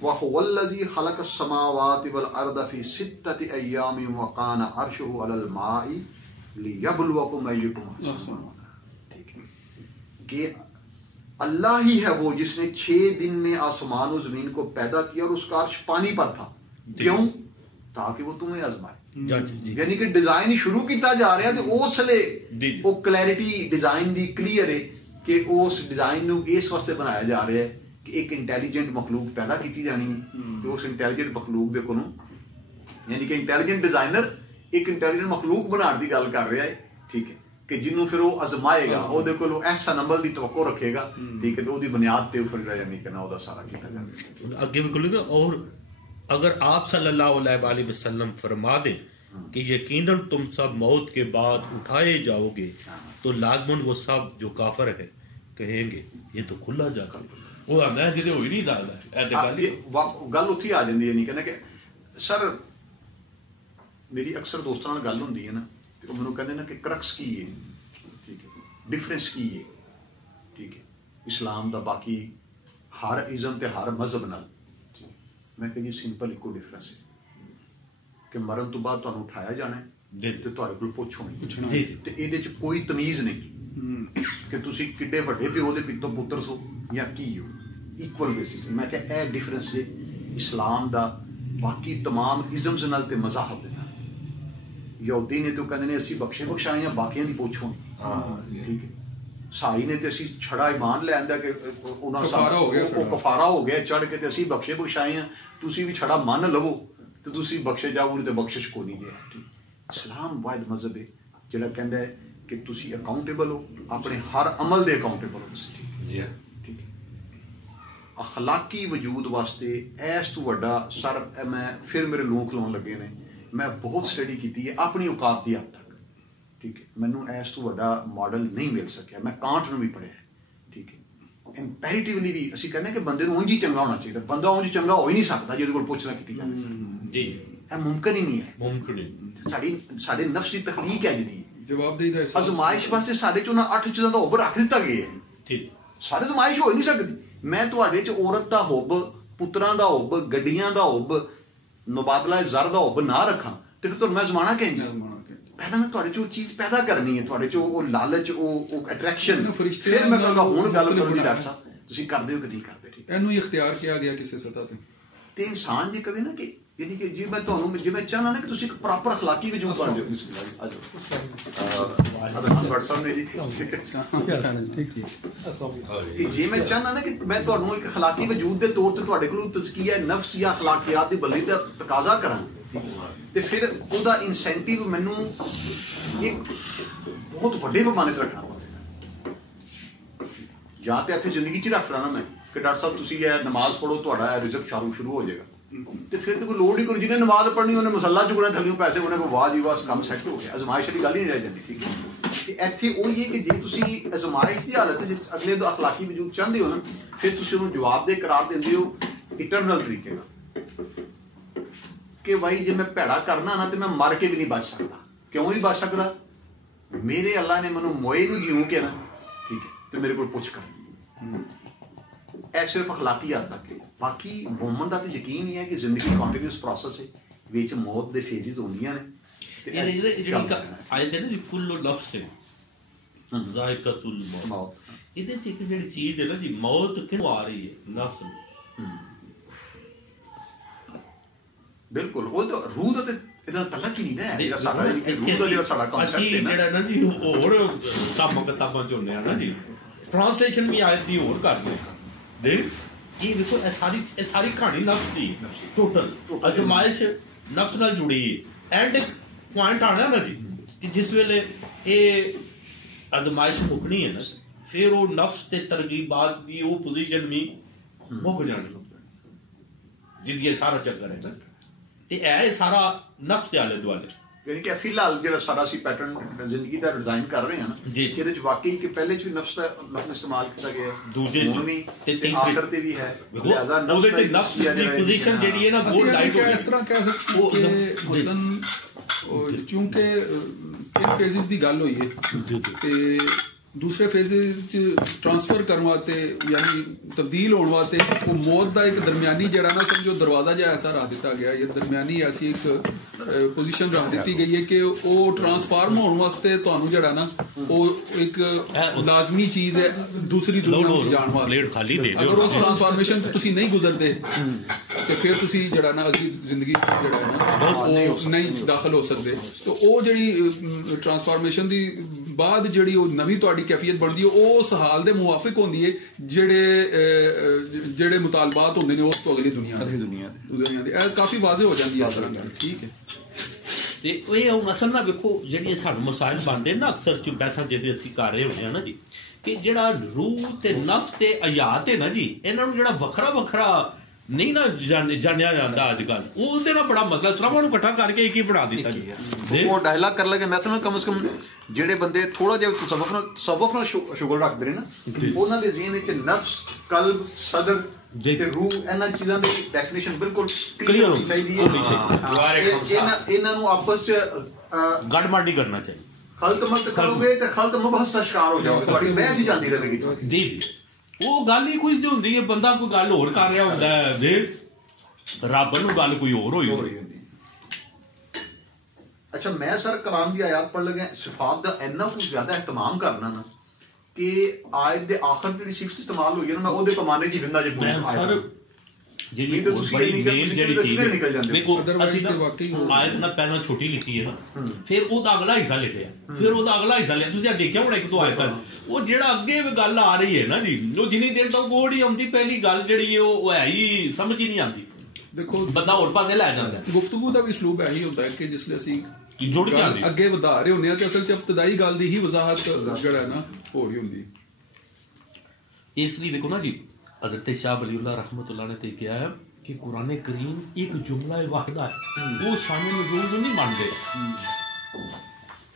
وَهُوَ الَّذِي خَلَقَ السَّمَاوَاتِ وَالْأَرْضَ فِي 6 أَيَّامٍ وَكَانَ عَرْشُهُ عَلَى الْمَاءِ لِيَبْلُوَكُمْ أَيُّكُمْ أَحْسَنُ عَمَلًا. ٹھیک ہے کہ اللہ ہی ہے وہ جس نے 6 دن میں آسمان و زمین کو پیدا کیا اور اس کا عرش پانی پر تھا. کیوں؟ تاکہ وہ تمہیں آزمائے. یعنی کہ ڈیزائن شروع کیتا جا رہا ہے تو اس لیے وہ کلیئرٹی ڈیزائن دی کلیئر ہے کہ اس ڈیزائن نو اس واسطے بنایا جا رہا ہے کہ ایک انٹیلیجنٹ مخلوق پیدا کی جانی ہے. تو اس انٹیلیجنٹ مخلوق دے کولوں یعنی کہ انٹیلیجنٹ ڈیزائنر ایک انٹیلیجنٹ مخلوق بنانے کی گل کر رہا ہے. ٹھیک ہے کہ جنوں پھر وہ آزمائے گا, وہ دے کولوں ایسا عمل دی توقع رکھے گا. ٹھیک ہے تو دی بنیاد تے پھر یعنی کہ وہ سارا کیتا جائے گا. اگے بولے گا اور اگر آپ صلی اللہ علیہ وآلہ وسلم فرما دیں کہ یقیناً تم سب موت کے بعد اٹھائے جاؤ گے, تو لازماً وہ سب جو کافر ہے کہیں گے یہ تو کھلا جا کر وہ میں جدے ہوئی نہیں سکتا. گل اتھی آ جاتی ہے نہیں کہنا کہ سر میری اکثر دوستوں نال گل ہوندی ہے نا, تو مینوں کہندے نا کہ کرکس کی ہے, ٹھیک ہے, ڈفرینس کی ہے, ٹھیک ہے, اسلام دا باقی ہر ازم تے ہر مذہب نال. میں کہ جی سمپل ایک ڈفرینس ہے کہ مرن تو بعد تمہیں اٹھایا جانا ہے تو تھوڑے کو پوچھ ہونی, تو یہ کوئی تمیز نہیں کہ تسی کڈے وڈے پیو دے پتو پتر سو یا کی ہو, ایکول بیسس. میں کہ اے ڈفرینس ہے اسلام دا باقی تمام ازمز نال تے مذاہب دے نال. یہودی نے تو کہندے نے اسی بخشے بخشائے ہیں باقیاں دی پوچھ ہونی. ٹھیک ہے, سائی نے تے اسی چھڑا ایمان لے آندا کہ انہاں وہ کفارہ ہو گیا چڑھ کے تے اسی بخشے بخشائے ہیں, تسی بھی چھڑا من لو تو دوسری بخشے جاؤ تے بخشش کو نہیں جائے. اسلام واحد مذہب ہے جڑا کہندا ہے کہ تسی اکاؤنٹیبل ہو اپنے ہر عمل دے اکاؤنٹیبل ہو. ٹھیک ہے, اخلاقی وجود واسطے ایس تو وڈا سر میں پھر میرے لوگ کھلون لگے نے, میں بہت سٹڈی کیتی ہے اپنی اوقات دی حد تک. ٹھیک ہے, مینوں ایس تو وڈا ماڈل نہیں مل سکیا. میں کانٹ نو بھی پڑھیا. ٹھیک ہے, امپیریٹیولی بھی اسی کہنے کہ بندے نو اونج ہی چنگا ہونا چاہیے. بندہ اونج چنگا ہو ہی نہیں سکتا جے کول پوچھنا کیتی جائے. جی اے ممکن ہی نہیں ہے. ممکن نہیں. ساڈے نفس دی تخلیق ہے جی جواب دے دا ازمائش واسطے ساڈے چوں 8 چیزاں دا حب رکھ دتا گیا ہے. ٹھیک, سارے ازمائش ہو نہیں سکتی. میں تواڈے چ عورت دا حب, پتراں دا حب, گڈیاں دا حب, مبادلہ زر دا حب نہ رکھاں تے پھر میں زمانہ کہیں پہلا میں تواڈے چ چیز پیدا کرنی ہے, تواڈے چ او لالچ, او اٹریکشن, پھر میں کہاں ہن گل کرو جی ڈاکٹر صاحب تسی کردے ہو کہ نہیں کردے. ٹھیک اینو اختیار کیا گیا کسی سطح تے انسان جی کہے نا کہ یعنی کہ جی میں تانوں جی میں چاہنا نا کہ تسی ایک پراپر اخلاقی وجود بن جاؤ. بسم اللہ آ جاؤ ڈاکٹر صاحب نے جی جی میں چاہنا نا کہ میں تانوں ایک اخلاقی وجود دے طور تے تواڈے کولوں تزکیہ نفس یا اخلاقیات دی بلندی دا تقاضا کراں تے پھر او دا انسینٹیو مینوں ایک بہت وڈے پیمانے تے رکھنا پڑے. یا تے اتنے زندگی چ رکھ لینا میں کہ ڈاکٹر صاحب تسی یہ نماز پڑھو تہاڈا رزق شروع ہو جائے گا. تو پھر تو کوئی لوڑ ہی کوئی, جنہیں نماز پڑھنی انہیں مسلح چکنا تھلیوں پیسے انہیں کو واہ جی واہ کام سیٹ ہو گیا. ازمائش والی گل ہی نہیں رہ جاتی. ٹھیک ہے, ایتھے وہی ہے کہ جی تسی ازمائش کی حالت اگلے دو اخلاقی وجود چاہتے ہو نا, پھر تسی انہوں جواب دے قرار دیندے ہو اٹرنل طریقے کا کہ بھائی جی میں بھڑا کرنا نا تو میں مر کے بھی نہیں بچ سکتا. کیوں نہیں بچ سکتا؟ میرے اللہ نے مینوں موئے نو جیوں کے نا. ٹھیک ہے, تو میرے کو پوچھ کر اے صرف اخلاقی حد تک ہے. باقی مومن دا تو یقین ہی ہے کہ زندگی کنٹینیوس پروسیس ہے, وچ موت دے فیزز ہوندیاں نے. آئے تے نا جی کل نفس ذائقۃ الموت, ایدے چ ایک جڑی چیز ہے نا جی موت کیوں آ رہی ہے نفس میں. بالکل وہ تو روح دا تے ادھر تعلق ہی نہیں نا. جڑا ساڈا روح دا جڑا ساڈا کانسیپٹ ہے نا جڑا نا جی اور سب کتاباں چ ہونے نا جی ٹرانسلیشن بھی آیت دی اور کر دے دیکھ یہ دیکھو ساری کہانی نفس دی ٹوٹل ازمائش نفس نال جڑی ہے. اینڈ ایک پوائنٹ آنا نا جی کہ جس ویلے یہ ازمائش مکنی ہے نا پھر وہ نفس تے ترغیبات دی وہ پوزیشن میں مک جانی جی یہ سارا چکر ہے نا. اے سارا نفس دے آلے دوالے ਯਾਨੀ ਕਿ ਫਿਲਹਾਲ ਜਿਹੜਾ ਸਾਰਾ ਅਸੀਂ ਪੈਟਰਨ ਜ਼ਿੰਦਗੀ ਦਾ ਡਿਜ਼ਾਈਨ ਕਰ ਰਹੇ ਹਾਂ ਨਾ, ਇਹਦੇ ਚ ਵਾਕਈ ਕਿ ਪਹਿਲੇ ਚ ਵੀ ਨਫਸ ਦਾ ਲਫ਼ਜ਼ ਇਸਤੇਮਾਲ ਕੀਤਾ ਗਿਆ, ਦੂਜੇ ਹੁਣ ਵੀ ਤੇ ਆਖਰ ਤੇ ਵੀ ਹੈ, ਲਿਹਾਜ਼ਾ ਉਹਦੇ ਤੇ ਨਫਸ ਦੀ ਪੋਜੀਸ਼ਨ ਜਿਹੜੀ ਹੈ ਨਾ ਬਹੁਤ ਟਾਈਟ ਹੋ ਗਈ। ਇਸ ਤਰ੍ਹਾਂ ਕਹਿ ਸਕਦੇ ਕਿ ਮਸਲਨ ਕਿਉਂਕਿ ਤਿੰਨ ਫੇਜ਼ਿਸ ਦੀ ਗੱਲ ਹੋਈ ਹੈ ਤੇ ਦੂਸਰੇ ਫੇਜ਼ ਚ ਟ੍ਰਾਂਸਫਰ ਕਰਨ ਵਾਸਤੇ ਯਾਨੀ ਤਬਦੀਲ ਹੋਣ ਵਾਸਤੇ ਉਹ ਮੌਤ ਦਾ ਇੱਕ ਦਰਮਿਆਨੀ ਜਿਹੜਾ ਨਾ ਸਮਝੋ ਦਰਵਾਜ਼ਾ ਜਿਹਾ ਐਸਾ ਰੱਖ ਦਿੱਤਾ ਗਿਆ, ਇਹ ਦਰਮਿਆਨੀ ਐਸੀ ਇੱਕ ਪੋਜੀਸ਼ਨ ਰੱਖ ਦਿੱਤੀ ਗਈ ਹੈ ਕਿ ਉਹ ਟ੍ਰਾਂਸਫਾਰਮ ਹੋਣ ਵਾਸਤੇ ਤੁਹਾਨੂੰ ਜਿਹੜਾ ਨਾ ਉਹ ਇੱਕ ਲਾਜ਼ਮੀ ਚੀਜ਼ ਹੈ ਦੂਸਰੀ ਦੁਨੀਆ ਵਿੱਚ ਜਾਣ ਵਾਸਤੇ। ਅਗਰ ਉਸ ਟ੍ਰਾਂਸਫਾਰਮੇਸ਼ਨ ਤੋਂ ਤੁਸੀਂ ਨਹੀਂ ਗੁਜ਼ਰਦੇ ਤੇ ਫਿਰ ਤੁਸੀਂ ਜਿਹੜਾ ਨਾ ਅਗਲੀ ਜ਼ਿੰਦਗੀ ਜਿਹੜਾ ਹੈ ਨਾ ਉਹ ਨਹੀਂ ਦਾਖਲ ਹੋ ਸਕਦੇ। ਤਾਂ ਉਹ ਜਿਹੜੀ ਟ੍ਰਾਂਸਫਾਰਮੇਸ਼ਨ ਦੀ ਬਾਅਦ ਜਿਹੜੀ ਉਹ ਨਵੀਂ ਤੁਹਾਡੀ ਕੈਫੀਅਤ ਬਣਦੀ ਹੈ ਉਹ ਉਸ ਹਾਲ ਦੇ ਮੁਆਫਿਕ ਹੁੰਦੀ ਹੈ ਜਿਹੜੇ ਮੁਤਾਲਬਾਤ ਹੁੰਦੇ ਨੇ ਉਸ ਤੋਂ ਅਗਲੀ ਦੁਨੀਆ ਦੇ। ਇਹ ਕਾਫੀ ਵਾਜ਼ਿਹ ਹੋ ਜਾਂਦੀ ਹੈ ਇਸ ਤਰ੍ਹਾਂ ਗੱਲ। ਠੀਕ ਹੈ ਤੇ ਇਹ ਹੁਣ ਅਸਲ ਨਾਲ ਵੇਖੋ ਜਿਹੜੀਆਂ ਸਾਨੂੰ ਮਸਾਇਲ ਬਣਦੇ ਨਾ ਅਕਸਰ ਚੁਬੈਸਾਂ ਜਿਹੜੇ ਅਸੀਂ ਕਰ ਰਹੇ ਹੁੰਦੇ ਹਾਂ ਨਾ ਜੀ, ਕਿ ਜਿਹੜਾ ਰੂਹ ਤੇ ਨਫਸ ਤੇ ਹਯਾਤ ਹੈ ਨਾ ਜੀ, ਇਹਨਾਂ ਨੂੰ ਜਿਹੜਾ ਵੱਖਰਾ ਵੱਖਰਾ ਨਹੀਂ ਨਾ ਜਾਣਿਆ ਜਾਂਦਾ ਅੱਜ ਕੱਲ, ਉਹਦੇ ਨਾਲ ਬੜਾ ਮਸਲਾ ਤਰਾਵਾਂ ਨੂੰ ਇਕੱਠਾ ਕਰਕੇ ਇੱਕ ਹੀ ਬਣਾ ਦਿੱਤਾ ਜੀ। ਉਹ ਡਾਇਲਾਗ ਕਰ ਲਗੇ ਮੈਂ ਤੁਹਾਨੂੰ ਕਮ ਸੇ ਕਮ ਜਿਹੜੇ ਬੰਦੇ ਥੋੜਾ ਜਿਹਾ ਸਬਕ ਨਾਲ ਸ਼ੁਗਲ ਰੱਖਦੇ ਨੇ ਨਾ, ਉਹਨਾਂ ਦੇ ਜ਼ਿਹਨ ਵਿੱਚ ਨਫਸ, ਕਲਬ, ਸਦਰ ਤੇ ਰੂਹ ਇਹਨਾਂ ਚੀਜ਼ਾਂ ਦੀ ਡੈਫੀਨੇਸ਼ਨ ਬਿਲਕੁਲ ਕਲੀਅਰ ਹੋਣੀ ਚਾਹੀਦੀ ਹੈ। ਇਹਨਾਂ ਨੂੰ ਆਪਸ ਚ ਗੜਬੜ ਨਹੀਂ ਕਰਨਾ ਚਾਹੀਦਾ। ਖਲਤ ਮਤ ਕਰੋਗੇ ਤੇ ਖਲਤ ਮੁਬਹਸ ਦਾ ਸ਼ਿਕਾਰ ਹੋ ਜਾਓਗੇ, ਤੁਹਾਡੀ ਬਹਿਸ ਹੀ ਜਾਂਦੀ ਰਹੇਗੀ। ਜੀ ਜੀ ਉਹ ਗੱਲ ਹੀ ਕੁਝ ਹੁੰਦੀ ਹੈ, ਬੰਦਾ ਕੋਈ ਗੱਲ ਹੋਰ ਕਰ ਰਿਹਾ ਹੁੰਦਾ ਹੈ, ਫਿਰ ਰੱਬ ਨੂੰ ਗੱਲ ਕੋਈ ਹੋਰ ਹੋਈ ਹੁੰਦੀ। ਅੱਛਾ ਮੈਂ ਸਰ ਕਲਾਮ ਦੀ ਆਇਤ ਪੜ੍ਹ ਲਗਾ, ਸਿਫਾਤ ਦਾ ਇੰਨਾ ਕੁ ਜ਼ਿਆਦਾ ਇਹਤਮਾਮ ਕਰਨਾ ਨਾ ਕਿ ਆਇਤ ਦੇ ਆਖਰ ਜਿਹੜੀ ਸਿਫਤ ਇਸਤੇਮਾਲ ਹੋਈ ਹੈ ਨਾ, ਮੈਂ ਉਹਦੇ ਕਮਾਨੇ ਚ ਵਿੰਦਾ ਜੇ ਪੂਰੀ ਜਿਹੜੀ ਬੜੀ ਮੇਨ ਜਿਹੜੀ ਚੀਜ਼ ਦੇਖੋ ਅਸੀਂ ਆਇਤ ਨਾਲ ਪਹਿਲਾਂ ਛੋਟੀ ਲਿਖੀ ਹੈ ਨਾ, ਫਿਰ ਉਹਦਾ ਅਗਲਾ ਹਿੱਸਾ ਲਿਖਿਆ, ਫਿਰ ਉਹਦਾ ਅਗਲਾ ਹਿੱਸਾ ਲਿਖਿਆ। ਤੁਸੀਂ ਦੇਖਿਆ ਹੋਣਾ ਇੱਕ ਦੋ ਆਇਤਾਂ ਉਹ ਜਿਹੜਾ ਅੱਗੇ ਗੱਲ ਆ ਰਹੀ ਹੈ ਨਾ ਜੀ, ਉਹ ਜਿੰਨੀ ਦੇਰ ਤੱਕ ਉਹ ਨਹੀਂ ਆਉਂਦੀ ਪਹਿਲੀ ਗੱਲ ਜਿਹੜੀ ਉਹ ਹੈ ਹੀ ਸਮਝ ਹੀ ਨਹੀਂ ਆਉਂਦੀ। ਦੇਖੋ ਬੰਦਾ ਹੋਰ ਪਾਸੇ ਲੈ ਜਾਂਦਾ। ਗੁਫ਼ਤਗੂ ਦਾ ਵੀ ਸਲੂਬ ਇਹੀ ਹੁੰਦਾ ਹੈ ਕਿ ਜਿਸਲੇ ਅਸੀਂ ਜੁੜ ਜਾਂਦੇ ਅੱਗੇ ਵਧਾ ਰਹੇ ਹੁੰਦੇ ਹਾਂ ਤੇ ਅਸਲ ਚ ਇਬਤਦਾਈ ਗੱਲ ਦੀ ਹੀ ਵਜ਼ਾਹਤ ਜਿਹੜਾ ਹੈ ਨਾ ਹੋ ਰਹੀ ਹੁੰਦੀ। ਇਸ ਲਈ ਦੇਖੋ ਨਾ ਜੀ حضرت شاہ ولی اللہ رحمۃ اللہ نے تو کیا ہے کہ قرآن کریم ایک جملہ واحدہ ہے، وہ شان نزول نہیں مانتے،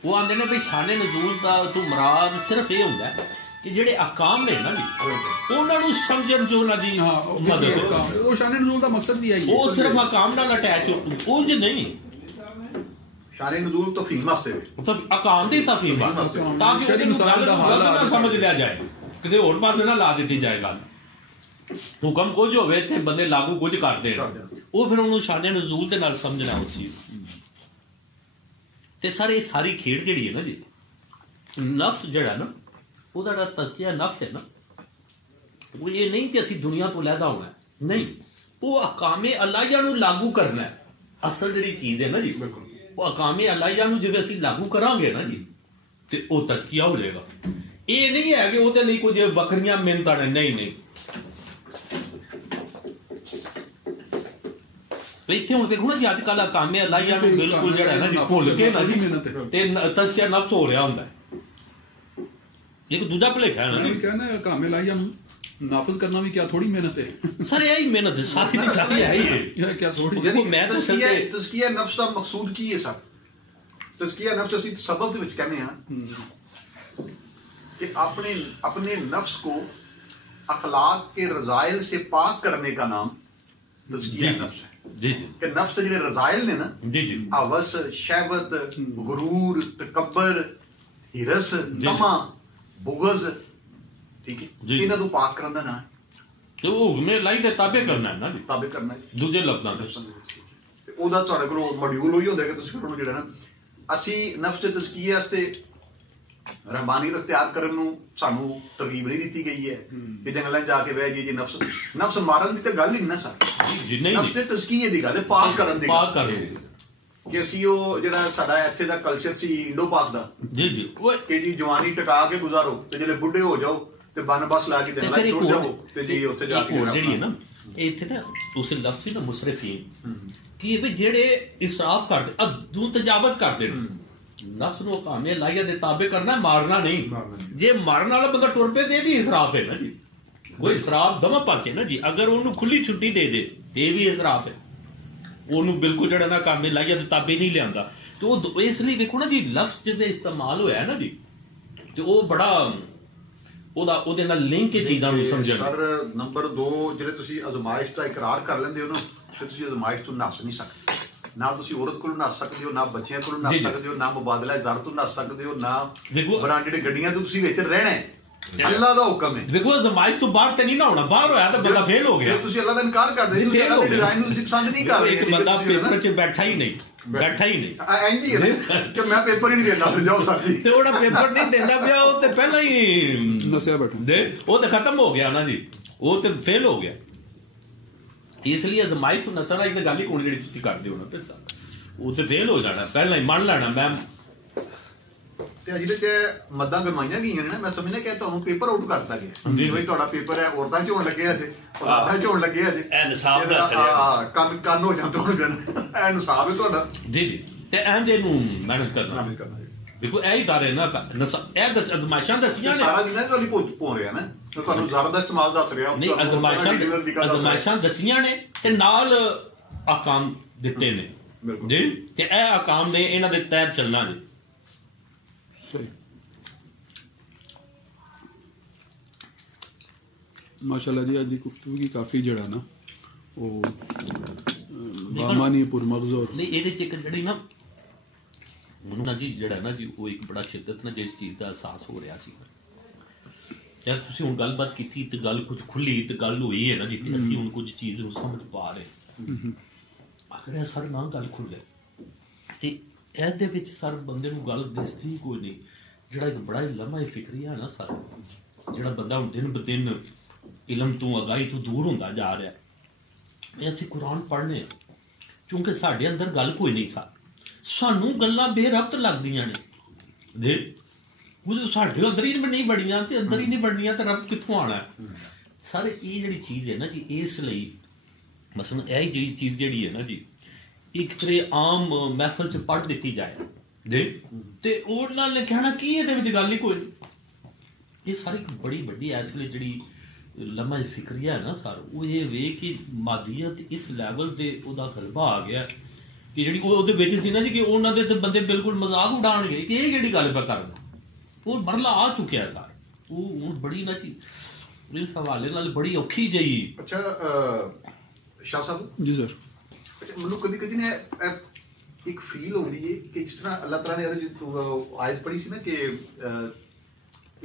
وہ آتے ہیں بھائی شان نزول کا تو مراد صرف یہ ہوتا ہے کہ جڑے احکام نے نا جی انہوں نے سمجھن جو نا جی وہ شان نزول کا مقصد بھی ہے وہ صرف احکام نال اٹیچ ہو، انج نہیں شان نزول تفہیم واسطے احکام دی تفہیم تاکہ سمجھ لیا جائے، کسی اور پاسے نہ لا دیتی جائے گا۔ حکم کچھ ہوئے تھے بندے لاگو کچھ کرتے ہیں، وہ پھر انہوں شان نزول دے نال سمجھنا اس چیز تے سارے ساری کھیڑ جڑی ہے نا جی، نفس جڑا نا وہ دا تزکیہ نفس ہے نا، وہ یہ نہیں کہ اسی دنیا تو علیحدہ ہونا ہے، نہیں، وہ احکام الہیہ نو لاگو کرنا ہے۔ اصل جڑی چیز ہے نا جی وہ احکام الہیہ نو جے اسی لاگو کران گے نا جی تے وہ تزکیہ ہو جائے گا۔ یہ نہیں ہے کہ وہ تے نہیں کچھ بکریاں منتاں نہیں اتنے ہوں دیکھو نا جی اج کل احکام الہیہ نو بالکل جڑا ہے نا جی بھول کے نا جی تے تزکیہ نفس ہو رہا ہوندا ہے، ایک دوجا بھلیکھا ہے نا کہنا ہے احکام الہیہ نافذ کرنا بھی کیا تھوڑی محنت ہے سر، یہی محنت ہے ساری دی ساری ہے ہی کیا تھوڑی میں تزکیہ نفس دا مقصود کی ہے سر؟ تزکیہ نفس اسی سبب دے وچ کہنے ہاں کہ اپنے نفس کو اخلاق کے رذائل سے پاک کرنے کا نام تزکیہ نفس ہے جی جی کہ نفس جڑے رذائل نے نا جی جی ہوس، شہوت، غرور، تکبر، ہرس، طمع، بغض، ٹھیک ہے انہاں تو پاک کرن دا نام ہے تے او حکم الہی دے تابع کرنا ہے نا جی، تابع کرنا ہے دوجے لفظاں تے او دا تہاڈے کول ماڈیول ہوئی ہوندا ہے کہ تسی پھر جڑا نا اسی نفس دے تزکیے واسطے رحمانیت اختیار کرن نو سانو ترغیب نہیں دیتی گئی ہے کہ جنگلاں جا کے بہ جی نفس مارن دی تے گل ہی نہ سر، نفس دے تزکیے دی گل ہے، پاک کرن دی پاک کرن کہ اسی او جڑا ساڈا ایتھے دا کلچر سی انڈو پاک دا جی جی کہ جی جوانی ٹکا کے گزارو تے جلے بڈھے ہو جاؤ تے بن بس لا کے جنگلاں چھوڑ جاؤ تے جی اوتھے جا کے جڑی ہے نا ایتھے نا اس لفظ نا مسرفین کہ جڑے اسراف کردے ادوں تجاوز کردے نفس نو احکام الہیہ دے تابع کرنا ہے، مارنا نہیں۔ جے مارن والا بندہ ٹر پے تے بھی اسراف ہے نا جی، کوئی اسراف دما پاسے نا جی، اگر انہوں کھلی چھٹی دے دے یہ بھی اسراف ہے، انہوں بالکل جڑا نا احکام الہیہ دے تابع نہیں لیاندا۔ تو اس لیے دیکھو نا جی لفظ جب استعمال ہویا نا جی تو وہ بڑا ਉਹਦੇ ਨਾਲ ਲਿੰਕ ਇਹ ਚੀਜ਼ਾਂ ਨੂੰ ਸਮਝਣ। ਸਰ ਨੰਬਰ 2 ਜਿਹੜੇ ਤੁਸੀਂ ਅਜ਼ਮਾਇਸ਼ ਦਾ ਇਕਰਾਰ ਕਰ ਲੈਂਦੇ ਹੋ ਨਾ ਤੇ ਤੁਸੀਂ ਅਜ਼ਮਾਇਸ਼ ਤੋਂ ਨੱਸ ਨਹੀਂ ਸਕਦੇ। ਨਾ ਤੁਸੀਂ ਔਰਤ ਕੋਲੋਂ ਨੱਸ ਸਕਦੇ ਹੋ, ਨਾ ਬੱਚਿਆਂ ਕੋਲੋਂ ਨੱਸ ਸਕਦੇ ਹੋ, ਨਾ ਮੁਬਾਦਲਾ ਜ਼ਰ ਤੋਂ ਨੱਸ ਸਕਦੇ ਹੋ, ਨਾ ਬਰਾਂਡਡ ਗੱਡੀਆਂ ਤੋਂ ਤੁਸੀਂ ਵਿੱਚ ਰਹਿਣਾ ਹੈ। ਅੱਲਾ ਦਾ ਹੁਕਮ ਹੈ। ਦੇਖੋ ਅਜ਼ਮਾਇਸ਼ ਤੋਂ ਬਾਹਰ ਤੇ ਨਹੀਂ ਨਾ ਹੋਣਾ, ਬਾਹਰ ਹੋਇਆ ਤਾਂ ਬੰਦਾ ਫੇਲ ਹੋ ਗਿਆ। ਤੁਸੀਂ ਅੱਲਾ ਦਾ ਇਨਕਾਰ ਕਰਦੇ ਹੋ, ਤੁਸੀਂ ਅੱਲਾ ਦੇ ਡਿਜ਼ਾਈਨ ਨੂੰ ਤੁਸੀਂ ਪਸੰਦ ਨਹੀਂ ਕਰ ਰਹੇ। ਇੱਕ ਬੰਦਾ ਪੇਪਰ 'ਚ ਬੈਠਾ ਹੀ ਨਹੀਂ ਇੰਝ ਹੀ ਕਿ ਮੈਂ ਪੇਪਰ ਹੀ ਨਹੀਂ ਦੇਣਾ, ਫਿਰ ਜਾਓ ਸਰ ਜੀ। ਤੇ ਉਹਦਾ ਪੇਪਰ ਨਹੀਂ ਦਿੰਦਾ ਪਿਆ, ਉਹ ਤੇ ਪਹਿਲਾਂ ਹੀ ਨਸਿਆ ਬੈਠਾ, ਉਹ ਤੇ ਖਤਮ ਹੋ ਗਿਆ ਨਾ ਜੀ, ਉਹ ਤੇ ਫੇਲ ਹੋ ਗਿਆ। ਇਸ ਲਈ ਅਜ਼ਮਾਇਸ਼ ਤੋਂ ਨਸਣਾ ਇੱਕ ਗੱਲ ਹੀ ਕੋਣੀ ਜਿਹੜੀ ਤੁਸੀਂ ਕਰਦੇ ਹੋ ਨਾ ਫਿਰ ਉਹ ਤੇ ਫੇਲ ਹੋ ਜਾਣਾ, ਪਹਿਲਾਂ ਹੀ ਮੰਨ ਲੈਣਾ। ਮੈਂ ਤੇ ਜਿਹਦੇ ਚ ਮੱਦਾਂ ਗਰਮਾਈਆਂ ਗਈਆਂ ਨੇ ਨਾ, ਮੈਂ ਸਮਝਦਾ ਕਿ ਤੁਹਾਨੂੰ ਪੇਪਰ ਆਊਟ ਕਰਤਾ ਗਿਆ। ਜਿਵੇਂ ਤੁਹਾਡਾ ਪੇਪਰ ਹੈ ਔਰਤਾਂ ਚ ਹੋਣ ਲੱਗਿਆ ਜੇ, ਔਲਾਦਾਂ ਚ ਹੋਣ ਲੱਗਿਆ ਜੇ, ਕੰਨ ਹੋ ਜਾਂਦਾ ਹੁਣ ਇਹ ਇਨਸਾਫ ਹੈ ਤੁਹਾਡਾ ਜੀ ਜੀ। ਤੇ ਇੰਝ ਇਹਨੂੰ ਮਿਹਨਤ ਕਰਨਾ ਦੇਖੋ ਇਹੀ ਤਾਰੇ ਨਾ ਇਹ ਅਜ਼ਮਾਇਸ਼ਾਂ ਦੱਸੀਆਂ ਨੇ ਸਾਰਾ ਦਿਨ ਤੁਹਾਡੀ ਭੁੱਲ ਰਿਹਾ ਨਾ, ਤੁਹਾਨੂੰ ਜ਼ਰਾ ਦਾ ਇਸਤੇਮਾਲ ਦੱਸ ਰਿਹਾ। ਨਹੀਂ ਅਜ਼ਮਾਇਸ਼ਾਂ ਦੱਸੀਆਂ ਨੇ ਤੇ ਨਾਲ ਅਹਕਾਮ ਦਿੱਤੇ ਨੇ ਜੀ, ਤੇ ਇਹ ਅਹਕਾਮ ਨੇ ਇਹਨਾਂ ਦੇ ਤਹਿਤ ਚੱਲਣਾ ਜੀ। ਮਾਸ਼ਾਅੱਲਾ ਜੀ ਅੱਜ ਦੀ ਗੁਫ਼ਤਗੂ ਕਾਫੀ ਜਿਹੜਾ ਨਾ ਉਹ ਬਾਮਾਨੀ ਪੁਰਮਗਜ਼ ਔਰ ਨਹੀਂ ਇਹਦੇ ਚ ਇੱਕ ਜਿਹੜੀ ਨਾ ਮੈਨੂੰ ਨਾ ਜੀ ਜਿਹੜਾ ਨਾ ਜੀ ਉਹ ਇੱਕ ਬੜਾ ਸ਼ਿੱਦਤ ਨਾਲ ਜਿਸ ਚੀਜ਼ ਦਾ ਅਹਿਸਾਸ ਹੋ ਰਿਹਾ ਸੀ ਜਦ ਤੁਸੀਂ ਹੁਣ ਗੱਲਬਾਤ ਕੀਤੀ ਤੇ ਗੱਲ ਕੁਝ ਖੁੱਲੀ ਤੇ ਗੱਲ ਹੋਈ ਹੈ ਨਾ ਜਿੱਥੇ ਅਸੀਂ ਹੁਣ ਕੁਝ ਚੀਜ਼ ਨੂੰ ਸਮਝ ਪਾ ਰਹੇ ਅਗਰ ਇਹ ਸਰ ਨਾ ਗੱਲ ਖੁੱਲੇ ਤੇ ਇਹਦੇ ਵਿੱਚ ਸਰ ਬੰਦੇ ਨੂੰ ਗੱਲ ਦਿਸਦੀ ਕੋਈ ਨਹੀਂ। ਜਿਹੜਾ ਇੱਕ ਬੜਾ ਹੀ ਲੰਮਾ ਫਿਕਰੀ ਹੈ ਨਾ ਸਰ, ਜਿਹੜਾ ਬੰਦਾ ਹੁਣ ਦਿਨ ਬ ਦਿਨ ਇਲਮ ਤੋਂ ਅਗਾਹੀ ਤੋਂ ਦੂਰ ਹੁੰਦਾ ਜਾ ਰਿਹਾ। ਇਹ ਅਸੀਂ ਕੁਰਾਨ ਪੜ੍ਹਨੇ ਕਿਉਂਕਿ ਸਾਡੇ ਅੰਦਰ ਗੱਲ ਕੋਈ ਨਹੀਂ ਸਾ, ਸਾਨੂੰ ਗੱਲਾਂ ਬੇਰਬਤ ਲੱਗਦੀਆਂ ਨੇ ਦੇ ਉਹ ਸਾਡੇ ਅੰਦਰ ਹੀ ਨਹੀਂ ਬੜੀਆਂ ਤੇ ਅੰਦਰ ਹੀ ਨਹੀਂ ਬਣਨੀਆਂ ਤੇ ਰਬਤ ਕਿੱਥੋਂ ਆਉਣਾ ਸਰ। ਇਹ ਜਿਹੜੀ ਚੀਜ਼ ਹੈ ਨਾ ਜੀ, ਇਸ ਲਈ ਮਸਲਨ ਇਹ ਜਿਹੜੀ ਚੀਜ਼ ਜਿਹੜੀ ਹੈ ਨਾ ਜੀ ਇੱਕ ਤਰ੍ਹਾਂ ਆਮ ਮਹਿਫਲ 'ਚ ਪੜ੍ਹ ਦਿੱਤੀ ਜਾਏ ਦੇ ਤੇ ਉਹ ਨਾਲ ਕਹਿਣਾ ਕੀ ਇਹਦੇ ਵਿੱਚ ਗੱਲ ਹੀ ਕੋਈ ਨਹੀਂ। ਇਹ ਸਾਰੀ ਇੱਕ ਬੜੀ ਵੱਡੀ ਇਸ ਵੇਲੇ ਜਿਹੜੀ ਲੰਮਾ ਫਿਕਰੀਆ ਹੈ ਨਾ ਸਰ, ਉਹ ਇਹ ਵੇ ਕਿ ਮਾਦੀਅਤ ਇਸ ਲੈਵਲ ਤੇ ਉਹਦਾ ਗਲਬਾ ਆ ਗਿਆ ਕਿ ਜਿਹੜੀ ਉਹਦੇ ਵਿੱਚ ਸੀ ਨਾ ਜੀ ਕਿ ਉਹਨਾਂ ਦੇ ਤੇ ਬੰਦੇ ਬਿਲਕੁਲ ਮਜ਼ਾਕ ਉਡਾਉਣਗੇ ਕਿ ਇਹ ਜਿਹੜੀ ਗੱਲ ਪਾ ਕਰਨਾ, ਉਹ ਮਰਲਾ ਆ ਚੁੱਕਿਆ ਸਰ। ਉਹ ਹੁਣ ਬੜੀ ਨਾ ਜੀ ਇਸ ਹਵਾਲੇ ਨਾਲ ਬੜੀ ਔਖੀ ਜਿਹੀ। ਅੱਛਾ ਸ਼ਾਹ ਸਾਹਿਬ ਜੀ ਸਰ, ਮੈਨੂੰ ਕਦੀ ਕਦੀ ਨਾ ਇੱਕ ਫੀਲ ਹੁੰਦੀ ਹੈ ਕਿ ਜਿਸ ਤਰ੍ਹਾਂ ਅੱਲਾਹ ਤਾਲਾ ਨੇ ਆਇਤ ਪੜ੍ਹੀ ਸੀ ਨਾ ਕਿ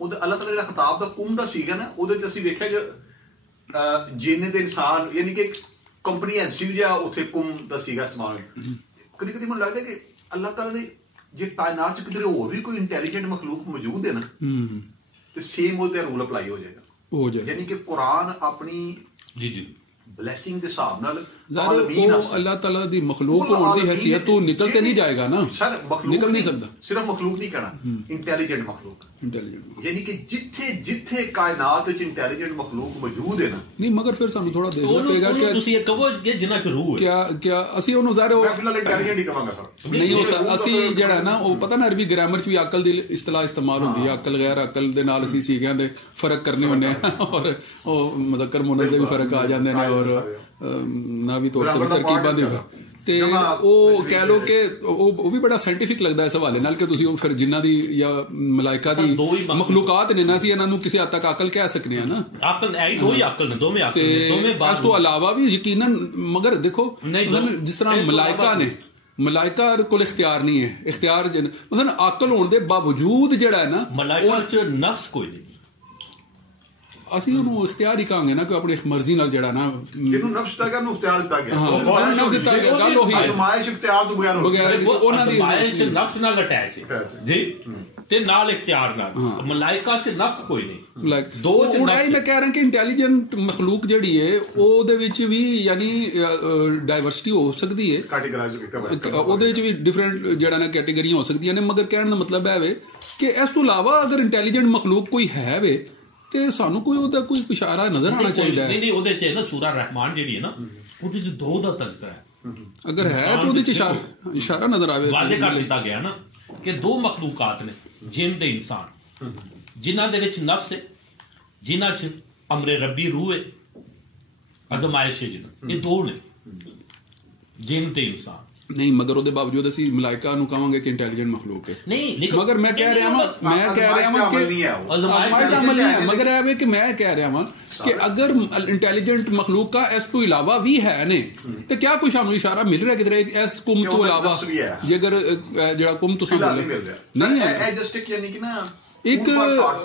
ਉਹਦਾ ਅੱਲਾਹ ਤਾਲਾ ਜਿਹੜਾ ਖਿਤਾਬ ਦਾ ਕੁਮ ਦਾ ਸੀਗਾ ਨਾ, ਉਹਦੇ ਤੇ ਅਸੀਂ ਵੇਖਿਆ ਕਿ ਜਿੰਨੇ ਤੇ ਇਨਸਾਨ ਯਾਨੀ ਕਿ ਕੰਪਰੀਹੈਂਸਿਵ ਜਿਹਾ ਉੱਥੇ ਕੁਮ ਦਾ ਸੀਗਾ ਇਸਤੇਮਾਲ। ਕਦੀ ਕਦੀ ਮੈਨੂੰ ਲੱਗਦਾ ਕਿ ਅੱਲਾਹ ਤਾਲਾ ਨੇ ਜੇ ਕਾਇਨਾਤ 'ਚ ਕਿਧਰੇ ਹੋਰ ਵੀ ਕੋਈ ਇੰਟੈਲੀਜੈਂਟ ਮਖਲੂਕ ਮੌਜੂਦ ਹੈ ਨਾ ਤੇ ਸੇਮ ਉਹਦੇ ਰੂਲ ਅਪਲਾਈ ਹੋ ਜਾਏਗਾ। ਯਾਨੀ ਕਿ ਕੁਰਾਨ ਆਪਣੀ ਜੀ ਜੀ ਬਲੈਸਿੰਗ ਦੇ ਹਿਸਾਬ ਨਾਲ ਅੱਲਾਹ ਤਾਲਾ ਦੀ ਮਖਲੂਕ ਹੋਣ ਦੀ ਹੈਸੀਅਤ ਤੋਂ ਨਿਕਲ ਤੇ ਨਹੀਂ ਜਾਏਗਾ ਨਾ, ਨਿਕਲ ਨਹੀਂ ਸਕਦਾ। ਸਿਰਫ ਮਖਲੂਕ ਨਹੀਂ ਕਹਿਣਾ, ਇੰਟੈਲੀਜੈਂਟ ਮਖਲੂਕ, ਯਾਨੀ ਕਿ ਜਿੱਥੇ ਜਿੱਥੇ ਕਾਇਨਾਤ ਵਿੱਚ ਇੰਟੈਲੀਜੈਂਟ ਮਖਲੂਕ ਮੌਜੂਦ ਹੈ ਨਾ। ਨਹੀਂ ਮਗਰ ਫਿਰ ਸਾਨੂੰ ਥੋੜਾ ਦੇਖਣਾ ਪਏਗਾ ਕਿ ਤੁਸੀਂ ਇਹ ਕਹੋ ਕਿ ਜਿੰਨਾ ਕਿ ਰੂਹ ਹੈ ਕਿਆ ਅਸੀਂ ਉਹਨੂੰ ਜ਼ਾਹਿਰ ਮੈਂ ਫਿਲਹਾਲ ਇੰਟੈਲੀਜੈਂਟ ਹੀ ਕਹਾਂਗਾ ਸਰ। ਨਹੀਂ ਉਹ ਅਸੀਂ ਜਿਹੜਾ ਨਾ ਉਹ ਪਤਾ ਨਾ ਅਰਬੀ ਗ੍ਰਾਮਰ 'ਚ ਵੀ ਅਕਲ ਦੀ ਇਸਤਲਾਹ ਇਸਤੇਮਾਲ ਹੁੰਦੀ ਹੈ, ਅਕਲ ਗੈਰ ਅਕਲ ਦੇ ਨਾਲ ਅਸੀਂ ਸਿੱਖਿਆਂ ਦੇ ਫਰਕ ਕਰਨੇ ਹੁੰਦੇ ਹਾਂ ਔਰ ਉਹ ਮੁਜ਼ੱਕਰ ਮੁਨੱਨਸ ਦੇ ਵੀ ਫਰਕ ਆ ਜਾਂਦੇ ਨੇ ਔਰ ਨਾ ਵੀ ਤੌਰ ਤੇ ਤਰਕੀਬਾਂ ਦੇ ਤੇ ਉਹ ਕਹਿ ਲਓ ਕਿ ਉਹ ਵੀ ਬੜਾ ਸਾਇੰਟੀਫਿਕ ਲੱਗਦਾ ਇਸ ਹਵਾਲੇ ਨਾਲ ਕਿ ਤੁਸੀਂ ਉਹ ਫਿਰ ਜਿਨ੍ਹਾਂ ਦੀ ਜਾਂ ਮਲਾਇਕਾ ਦੀ ਮਖਲੂਕਾਤ ਨੇ ਨਾ ਸੀ ਇਹਨਾਂ ਨੂੰ ਕਿਸੇ ਹੱਦ ਤੱਕ ਅਕਲ ਕਹਿ ਸਕਨੇ ਆ ਨਾ। ਅਕਲ ਹੈ ਹੀ ਦੋ ਹੀ ਅਕਲ ਨੇ, ਦੋਵੇਂ ਅਕਲ ਨੇ, ਦੋਵੇਂ ਬਾਤ। ਇਸ ਤੋਂ ਇਲਾਵਾ ਵੀ ਯਕੀਨਨ ਮਗਰ ਦੇਖੋ ਜਿਸ ਤਰ੍ਹਾਂ ਮਲਾਇਕਾ ਨੇ, ਮਲਾਇਕਾ ਕੋਲ ਇਖਤਿਆਰ ਨਹੀਂ ਹੈ, ਇਖਤਿਆਰ ਮਤਲਬ ਅਕਲ ਹੋਣ ਦੇ ਬਾਵਜੂਦ ਜਿਹੜਾ ਹੈ ਨਾ ਮਲਾਇਕਾ 'ਚ ਨਫਸ ਕੋਈ ਨਹੀਂ, ਅਸੀਂ ਉਹਨੂੰ ਇਖਤਿਆਰ ਹੀ ਕਹਾਂਗੇ ਨਾ ਕਿ ਆਪਣੀ ਮਰਜ਼ੀ ਨਾਲ ਜਿਹੜਾ ਨਾ ਇਹਨੂੰ ਨਫਸ ਦਾ ਨੂੰ ਇਖਤਿਆਰ ਦਿੱਤਾ ਗਿਆ। ਹਾਂ ਨਫਸ ਦਿੱਤਾ ਗਿਆ, ਗੱਲ ਉਹੀ ਹੈ। ਅਜ਼ਮਾਇਸ਼ ਇਖਤਿਆਰ ਤੋਂ ਬਗੈਰ ਉਹਨਾਂ ਦੀ ਅਜ਼ਮਾਇਸ਼ ਨਫਸ ਨਾਲ ਅਟੈਚ ਹੈ ਜੀ ਤੇ ਨਾਲ ਇਖਤਿਆਰ ਨਾਲ। ਮਲਾਇਕਾ 'ਚ ਨਫਸ ਕੋਈ ਨਹੀਂ, ਦੋ 'ਚ ਨਫਸ। ਮੈਂ ਕਹਿ ਰਿਹਾ ਕਿ ਇੰਟੈਲੀਜੈਂਟ ਮਖਲੂਕ ਜਿਹੜੀ ਹੈ ਉਹਦੇ ਵਿੱਚ ਵੀ ਯਾਨੀ ਡਾਇਵਰਸਿਟੀ ਹੋ ਸਕਦੀ ਹੈ, ਉਹਦੇ ਵਿੱਚ ਵੀ ਡਿਫਰੈਂਟ ਜਿਹੜਾ ਨਾ ਕੈਟੇਗਰੀਆਂ ਹੋ ਸਕਦੀਆਂ ਨੇ। ਮਗਰ ਕਹਿਣ ਦਾ ਮਤਲਬ ਹੈ ਵੇ ਕਿ ਇਸ ਤੋਂ ਇਲਾਵਾ ਅਗਰ ਇੰਟੈਲੀਜੈਂਟ ਮਖਲੂਕ ਕੋਈ ਹੈ ਵੇ ਤੇ ਸਾਨੂੰ ਕੋਈ ਉਹਦਾ ਕੋਈ ਇਸ਼ਾਰਾ ਨਜ਼ਰ ਆਉਣਾ ਚਾਹੀਦਾ ਹੈ। ਨਹੀਂ ਉਹਦੇ 'ਚ ਨਾ ਸੂਰਾ ਰਹਿਮਾਨ ਜਿਹੜੀ ਹੈ ਨਾ ਉਹਦੇ 'ਚ ਦੋ ਦਾ ਤਜ਼ਕਰਾ ਹੈ, ਅਗਰ ਹੈ ਤਾਂ ਉਹਦੇ 'ਚ ਇਸ਼ਾਰਾ ਨਜ਼ਰ ਆਵੇ। ਵਾਜ਼ਿਹ ਕਰ ਦਿੱਤਾ ਗਿਆ ਨਾ ਕਿ ਦੋ ਮਖਲੂਕਾਤ ਨੇ, ਜਿੰਨ ਤੇ ਇਨਸਾਨ, ਜਿਨ੍ਹਾਂ ਦੇ ਵਿੱਚ ਨਫਸ ਹੈ, ਜਿਨ੍ਹਾਂ 'ਚ ਅਮਰੇ ਰੱਬੀ ਰੂਹ ਹੈ ਅਜ਼ਮਾਇਸ਼ ਇਹ ਦੋ ਨੇ, ਜਿੰਨ ਤੇ ਇਨਸਾਨ ਨਹੀਂ, ਮਗਰ ਉਹਦੇ ਬਾਵਜੂਦ ਅਸੀਂ ਮਲਾਇਕਾ ਨੂੰ ਕਹਾਂਗੇ ਕਿ ਇੰਟੈਲੀਜੈਂਟ ਮਖਲੂਕ ਹੈ। ਨਹੀਂ, ਮਗਰ ਮੈਂ ਕਹਿ ਰਿਹਾ ਵਾਂ ਕਿ ਅਜ਼ਮਾਇਸ਼ ਦਾ ਅਮਲ ਨਹੀਂ ਹੈ, ਮਗਰ ਇਹ ਕਿ ਮੈਂ ਕਹਿ ਰਿਹਾ ਵਾਂ ਕਿ ਅਗਰ ਇੰਟੈਲੀਜੈਂਟ ਮਖਲੂਕਾਂ ਇਸ ਤੋਂ ਇਲਾਵਾ ਵੀ ਹੈ ਨੇ ਤੇ ਕਿਆ ਕੋਈ ਸਾਨੂੰ ਇਸ਼ਾਰਾ ਮਿਲ ਰਿਹਾ ਕਿਧਰੇ ਇਸ ਕੁਮ ਤੋਂ ਇਲਾਵਾ, ਜੇਕਰ ਜਿਹੜਾ ਕੁਮ ਤੁਸੀਂ ਬੋਲੇ ਨਹੀਂ ਹੈ, ਇੱਕ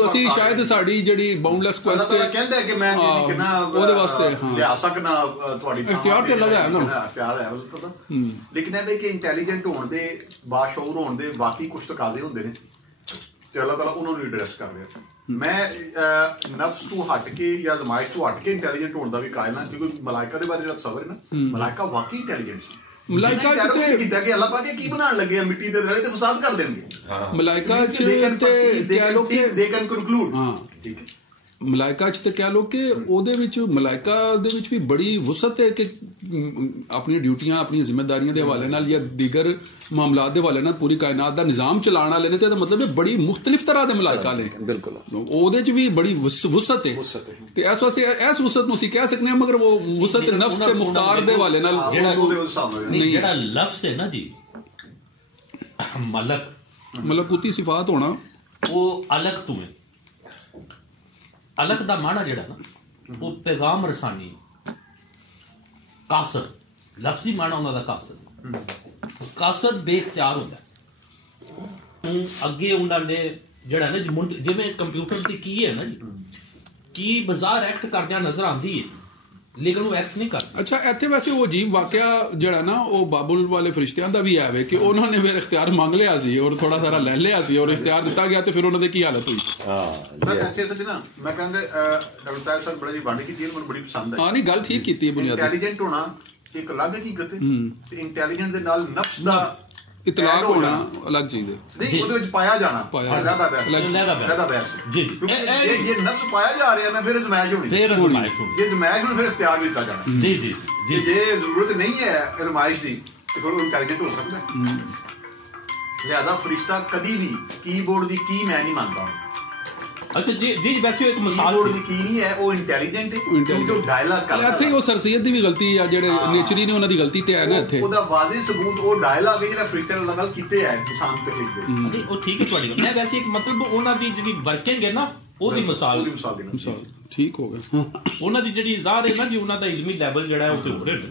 ਅਸੀਂ ਸ਼ਾਇਦ ਸਾਡੀ ਜਿਹੜੀ ਬਾਉਂਡਲੈਸ ਕੁਐਸਟ ਕਹਿੰਦਾ ਹੈ ਕਿ ਮੈਂ ਉਹਦੇ ਵਾਸਤੇ ਲਿਆ ਸਕਣਾ ਤੁਹਾਡੀ ਇਖਤਿਆਰ ਤੇ ਲੱਗਾ ਹੈ ਨਾ, ਇਖਤਿਆਰ ਹੈ ਪਤਾ। ਲੇਕਿਨ ਇਹ ਕਿ ਇੰਟੈਲੀਜੈਂਟ ਹੋਣ ਦੇ, ਬਾਸ਼ਊਰ ਹੋਣ ਦੇ ਵਾਕਈ ਕੁਝ ਤਕਾਜ਼ੇ ਹੁੰਦੇ ਨੇ ਤੇ ਅੱਲਾਹ ਤਾਲਾ ਉਹਨਾਂ ਨੂੰ ਐਡਰੈਸ ਕਰ ਰਿਹਾ। ਮੈਂ ਨਫਸ ਤੋਂ ਹਟ ਕੇ ਜਾਂ ਜ਼ਮਾਇਸ਼ ਤੋਂ ਹਟ ਕੇ ਇੰਟੈਲੀਜੈਂਟ ਹੋਣ ਦਾ ਵੀ ਕਾਇਲ ਹਾਂ, ਕਿਉਂਕਿ ਮਲਾਇਕਾ ਦੇ ਬਾਰੇ ਜਿਹੜਾ ਤਸਵਰ ਹੈ ਨਾ, ਮਲਾਇਕਾ ਵਾਕਈ ਇੰਟੈਲੀਜੈਂਟ ਸੀ। ਮਲਾਇਕਾ ਚ ਕੀਤਾ ਕਿ ਅੱਲਾਹ ਪਾਕ ਕੀ ਬਣਾਉਣ ਲੱਗੇ ਆ, ਮਿੱਟੀ ਦੇ ਦਰੇ ਤੇ ਫਸਾਦ ਕਰ ਦੇਣਗੇ। ਮਲਾਇਕਾ ਚ ਤੇ ਕਹਿ ਲੋ ਕਿ ਦੇ ਕੈਨ ਕਨਕਲੂਡ, ਹਾਂ ਠੀਕ ਹੈ, ਮਲਾਇਕਾ ਚ ਤੇ ਕਹਿ ਲੋ ਕਿ ਉਹਦੇ ਵਿੱਚ ਮਲਾਇਕਾ ਦੇ ਵਿੱਚ ਵੀ ਬੜੀ ਵਸਅਤ ਹੈ ਕਿ ਆਪਣੀਆਂ ਡਿਊਟੀਆਂ, ਆਪਣੀਆਂ ਜ਼ਿੰਮੇਦਾਰੀਆਂ ਦੇ ਹਵਾਲੇ ਨਾਲ ਜਾਂ ਦੀਗਰ ਮਾਮਲਾਤ ਦੇ ਹਵਾਲੇ ਨਾਲ ਪੂਰੀ ਕਾਇਨਾਤ ਦਾ ਨਿਜ਼ਾਮ ਚਲਾਉਣ ਵਾਲੇ ਨੇ, ਤੇ ਇਹਦਾ ਮਤਲਬ ਹੈ ਬੜੀ ਮੁਖਤਲਿਫ ਤਰ੍ਹਾਂ ਦੇ ਮਲਾਇਕਾ ਨੇ। ਬਿਲਕੁਲ, ਉਹਦੇ ਚ ਵੀ ਬੜੀ ਵਸਅਤ ਹੈ ਤੇ ਇਸ ਵਾਸਤੇ ਇਸ ਵਸਅਤ ਨੂੰ ਅਸੀਂ ਕਹਿ ਸਕਦੇ ਹਾਂ, ਮਗਰ ਉਹ ਵਸਅਤ ਨਫਸ ਤੇ ਮੁਖਤਾਰ ਦੇ ਹਵਾਲੇ ਨਾਲ ਜਿਹੜਾ ਲਫ਼ਜ਼ ਹੈ ਨਾ ਜੀ ਮਲਕੂਤੀ ਸਿਫਾਤ ਹੋਣਾ, ਉਹ ਅਲਗ ਤੋਂ ਹੈ। ਅਲਗ ਦਾ ਮਾਣਾ ਜਿਹੜਾ ਨਾ ਉਹ ਪੈਗਾਮ ਰਸਾਨੀ, ਕਾਸਦ ਲਫ਼ਜ਼ੀ ਮਾਣਾ ਉਹਨਾਂ ਦਾ ਕਾਸਦ ਬੇਇਖਤਿਆਰ ਹੁੰਦਾ। ਹੁਣ ਅੱਗੇ ਉਹਨਾਂ ਨੇ ਜਿਹੜਾ ਨਾ ਜਿਵੇਂ ਕੰਪਿਊਟਰ ਦੀ ਕੀ ਹੈ ਨਾ ਜੀ, ਕੀ ਬਾਜ਼ਾਰ ਐਕਟ ਕਰਦਿਆਂ ਨਜ਼ਰ ਆਉਂਦੀ ਹੈ ਲੇਕਿਨ ਉਹ ਐਕਟ ਨਹੀਂ ਕਰਦਾ। ਅੱਛਾ, ਇੱਥੇ ਵੈਸੇ ਉਹ ਅਜੀਬ ਵਾਕਿਆ ਜਿਹੜਾ ਨਾ ਉਹ ਬਾਬੁਲ ਵਾਲੇ ਫਰਿਸ਼ਤਿਆਂ ਦਾ ਵੀ ਆਵੇ ਕਿ ਉਹਨਾਂ ਨੇ ਫਿਰ ਇਖਤਿਆਰ ਮੰਗ ਲਿਆ ਸੀ ਔਰ ਥੋੜਾ ਸਾਰਾ ਲੈ ਲਿਆ ਸੀ ਔਰ ਇਖਤਿਆਰ ਦਿੱਤਾ ਗਿਆ ਤੇ ਫਿਰ ਉਹਨਾਂ ਦੀ ਕੀ ਹਾਲਤ ਹੋਈ। ਮੈਂ ਕਹਿੰਦੇ ਡਾਕਟਰ ਸਾਹਿਬ ਸਰ ਬੜੀ ਵੰਡ ਕੀਤੀ, ਮੈਨੂੰ ਬੜੀ ਪਸੰਦ ਹੈ। ਹਾਂ ਨਹੀਂ, ਗੱਲ ਠੀਕ ਕੀਤੀ ਹੈ। ਬੁਨਿਆਦੀ ਇੰਟੈਲੀਜੈਂਟ ਹੋਣਾ ਇੱਕ ਅਲੱਗ ਹਕੀਕਤ ਹੈ ਤੇ ਇੰਟੈਲੀਜੈਂਟ ਦੇ ਨਾਲ ਨਫਸ ਦਾ ਇਤਲਾਕ ਹੋਣਾ ਅਲੱਗ ਚੀਜ਼ ਹੈ। ਨਹੀਂ, ਉਹਦੇ ਵਿੱਚ ਪਾਇਆ ਜਾਣਾ ਲਹਿਦਾ ਬਹਿਸ ਜੀ। ਜੇ ਨਫਸ ਪਾਇਆ ਜਾ ਰਿਹਾ ਨਾ ਫਿਰ ਅਜ਼ਮਾਇਸ਼ ਹੋਣੀ, ਜੇ ਅਜ਼ਮਾਇਸ਼ ਨੂੰ ਫਿਰ ਇਖਤਿਆਰ ਵੀ ਦਿੱਤਾ ਜਾਣਾ ਜੀ ਜੀ। ਜੇ ਜ਼ਰੂਰਤ ਨਹੀਂ ਹੈ ਅਜ਼ਮਾਇਸ਼ ਦੀ ਤੇ ਫਿਰ ਉਹ ਇੰਟੈਲੀਜੈਂਟ ਹੋ ਸਕਦਾ। ਲਿਆਦਾ ਫਰਿਸ਼ਤਾ ਕਦੀ ਵੀ ਕੀਬੋਰਡ ਦੀ ਕੀ ਮੈਂ ਨਹੀਂ ਮੰਨਦਾ। ਅੱਛਾ ਜੀ, ਵੈਸੇ ਇੱਕ ਮਿਸਾਲ ਦੀ ਕੀ ਨਹੀਂ ਹੈ, ਉਹ ਇੰਟੈਲੀਜੈਂਟ ਹੈ ਕਿਉਂਕਿ ਉਹ ਡਾਇਲਾਗ ਕਰਦਾ। ਇੱਥੇ ਉਹ ਸਰਸੀਅਤ ਦੀ ਵੀ ਗਲਤੀ ਆ, ਜਿਹੜੇ ਨੇਚਰੀ ਨੇ ਉਹਨਾਂ ਦੀ ਗਲਤੀ ਤੇ ਹੈ ਨਾ। ਇੱਥੇ ਉਹਦਾ ਵਾਜ਼ਿਹ ਸਬੂਤ ਉਹ ਡਾਇਲਾਗ ਹੈ ਜਿਹੜਾ ਫਰਿਸ਼ਤੇ ਨਾਲ ਗੱਲ ਕੀਤੇ ਹੈ ਇਨਸਾਨ ਤਕਲੀਫ ਦੇ। ਉਹ ਠੀਕ ਹੈ ਤੁਹਾਡੀ ਗੱਲ। ਮੈਂ ਵੈਸੇ ਇੱਕ ਮਤਲਬ ਉਹਨਾਂ ਦੀ ਜਿਹੜੀ ਵਰਕਿੰਗ ਹੈ ਨਾ ਉਹਦੀ ਮਿਸਾਲ ਠੀਕ ਹੋ ਗਿਆ। ਉਹਨਾਂ ਦੀ ਜਿਹੜੀ ਜ਼ਾਹਰ ਹੈ ਨਾ ਜੀ, ਉਹਨਾਂ ਦਾ ਇਲਮੀ ਲੈਵਲ ਜਿਹੜਾ ਹੈ ਉਹ ਤੇ ਹੋ ਰਿਹਾ ਨੇ।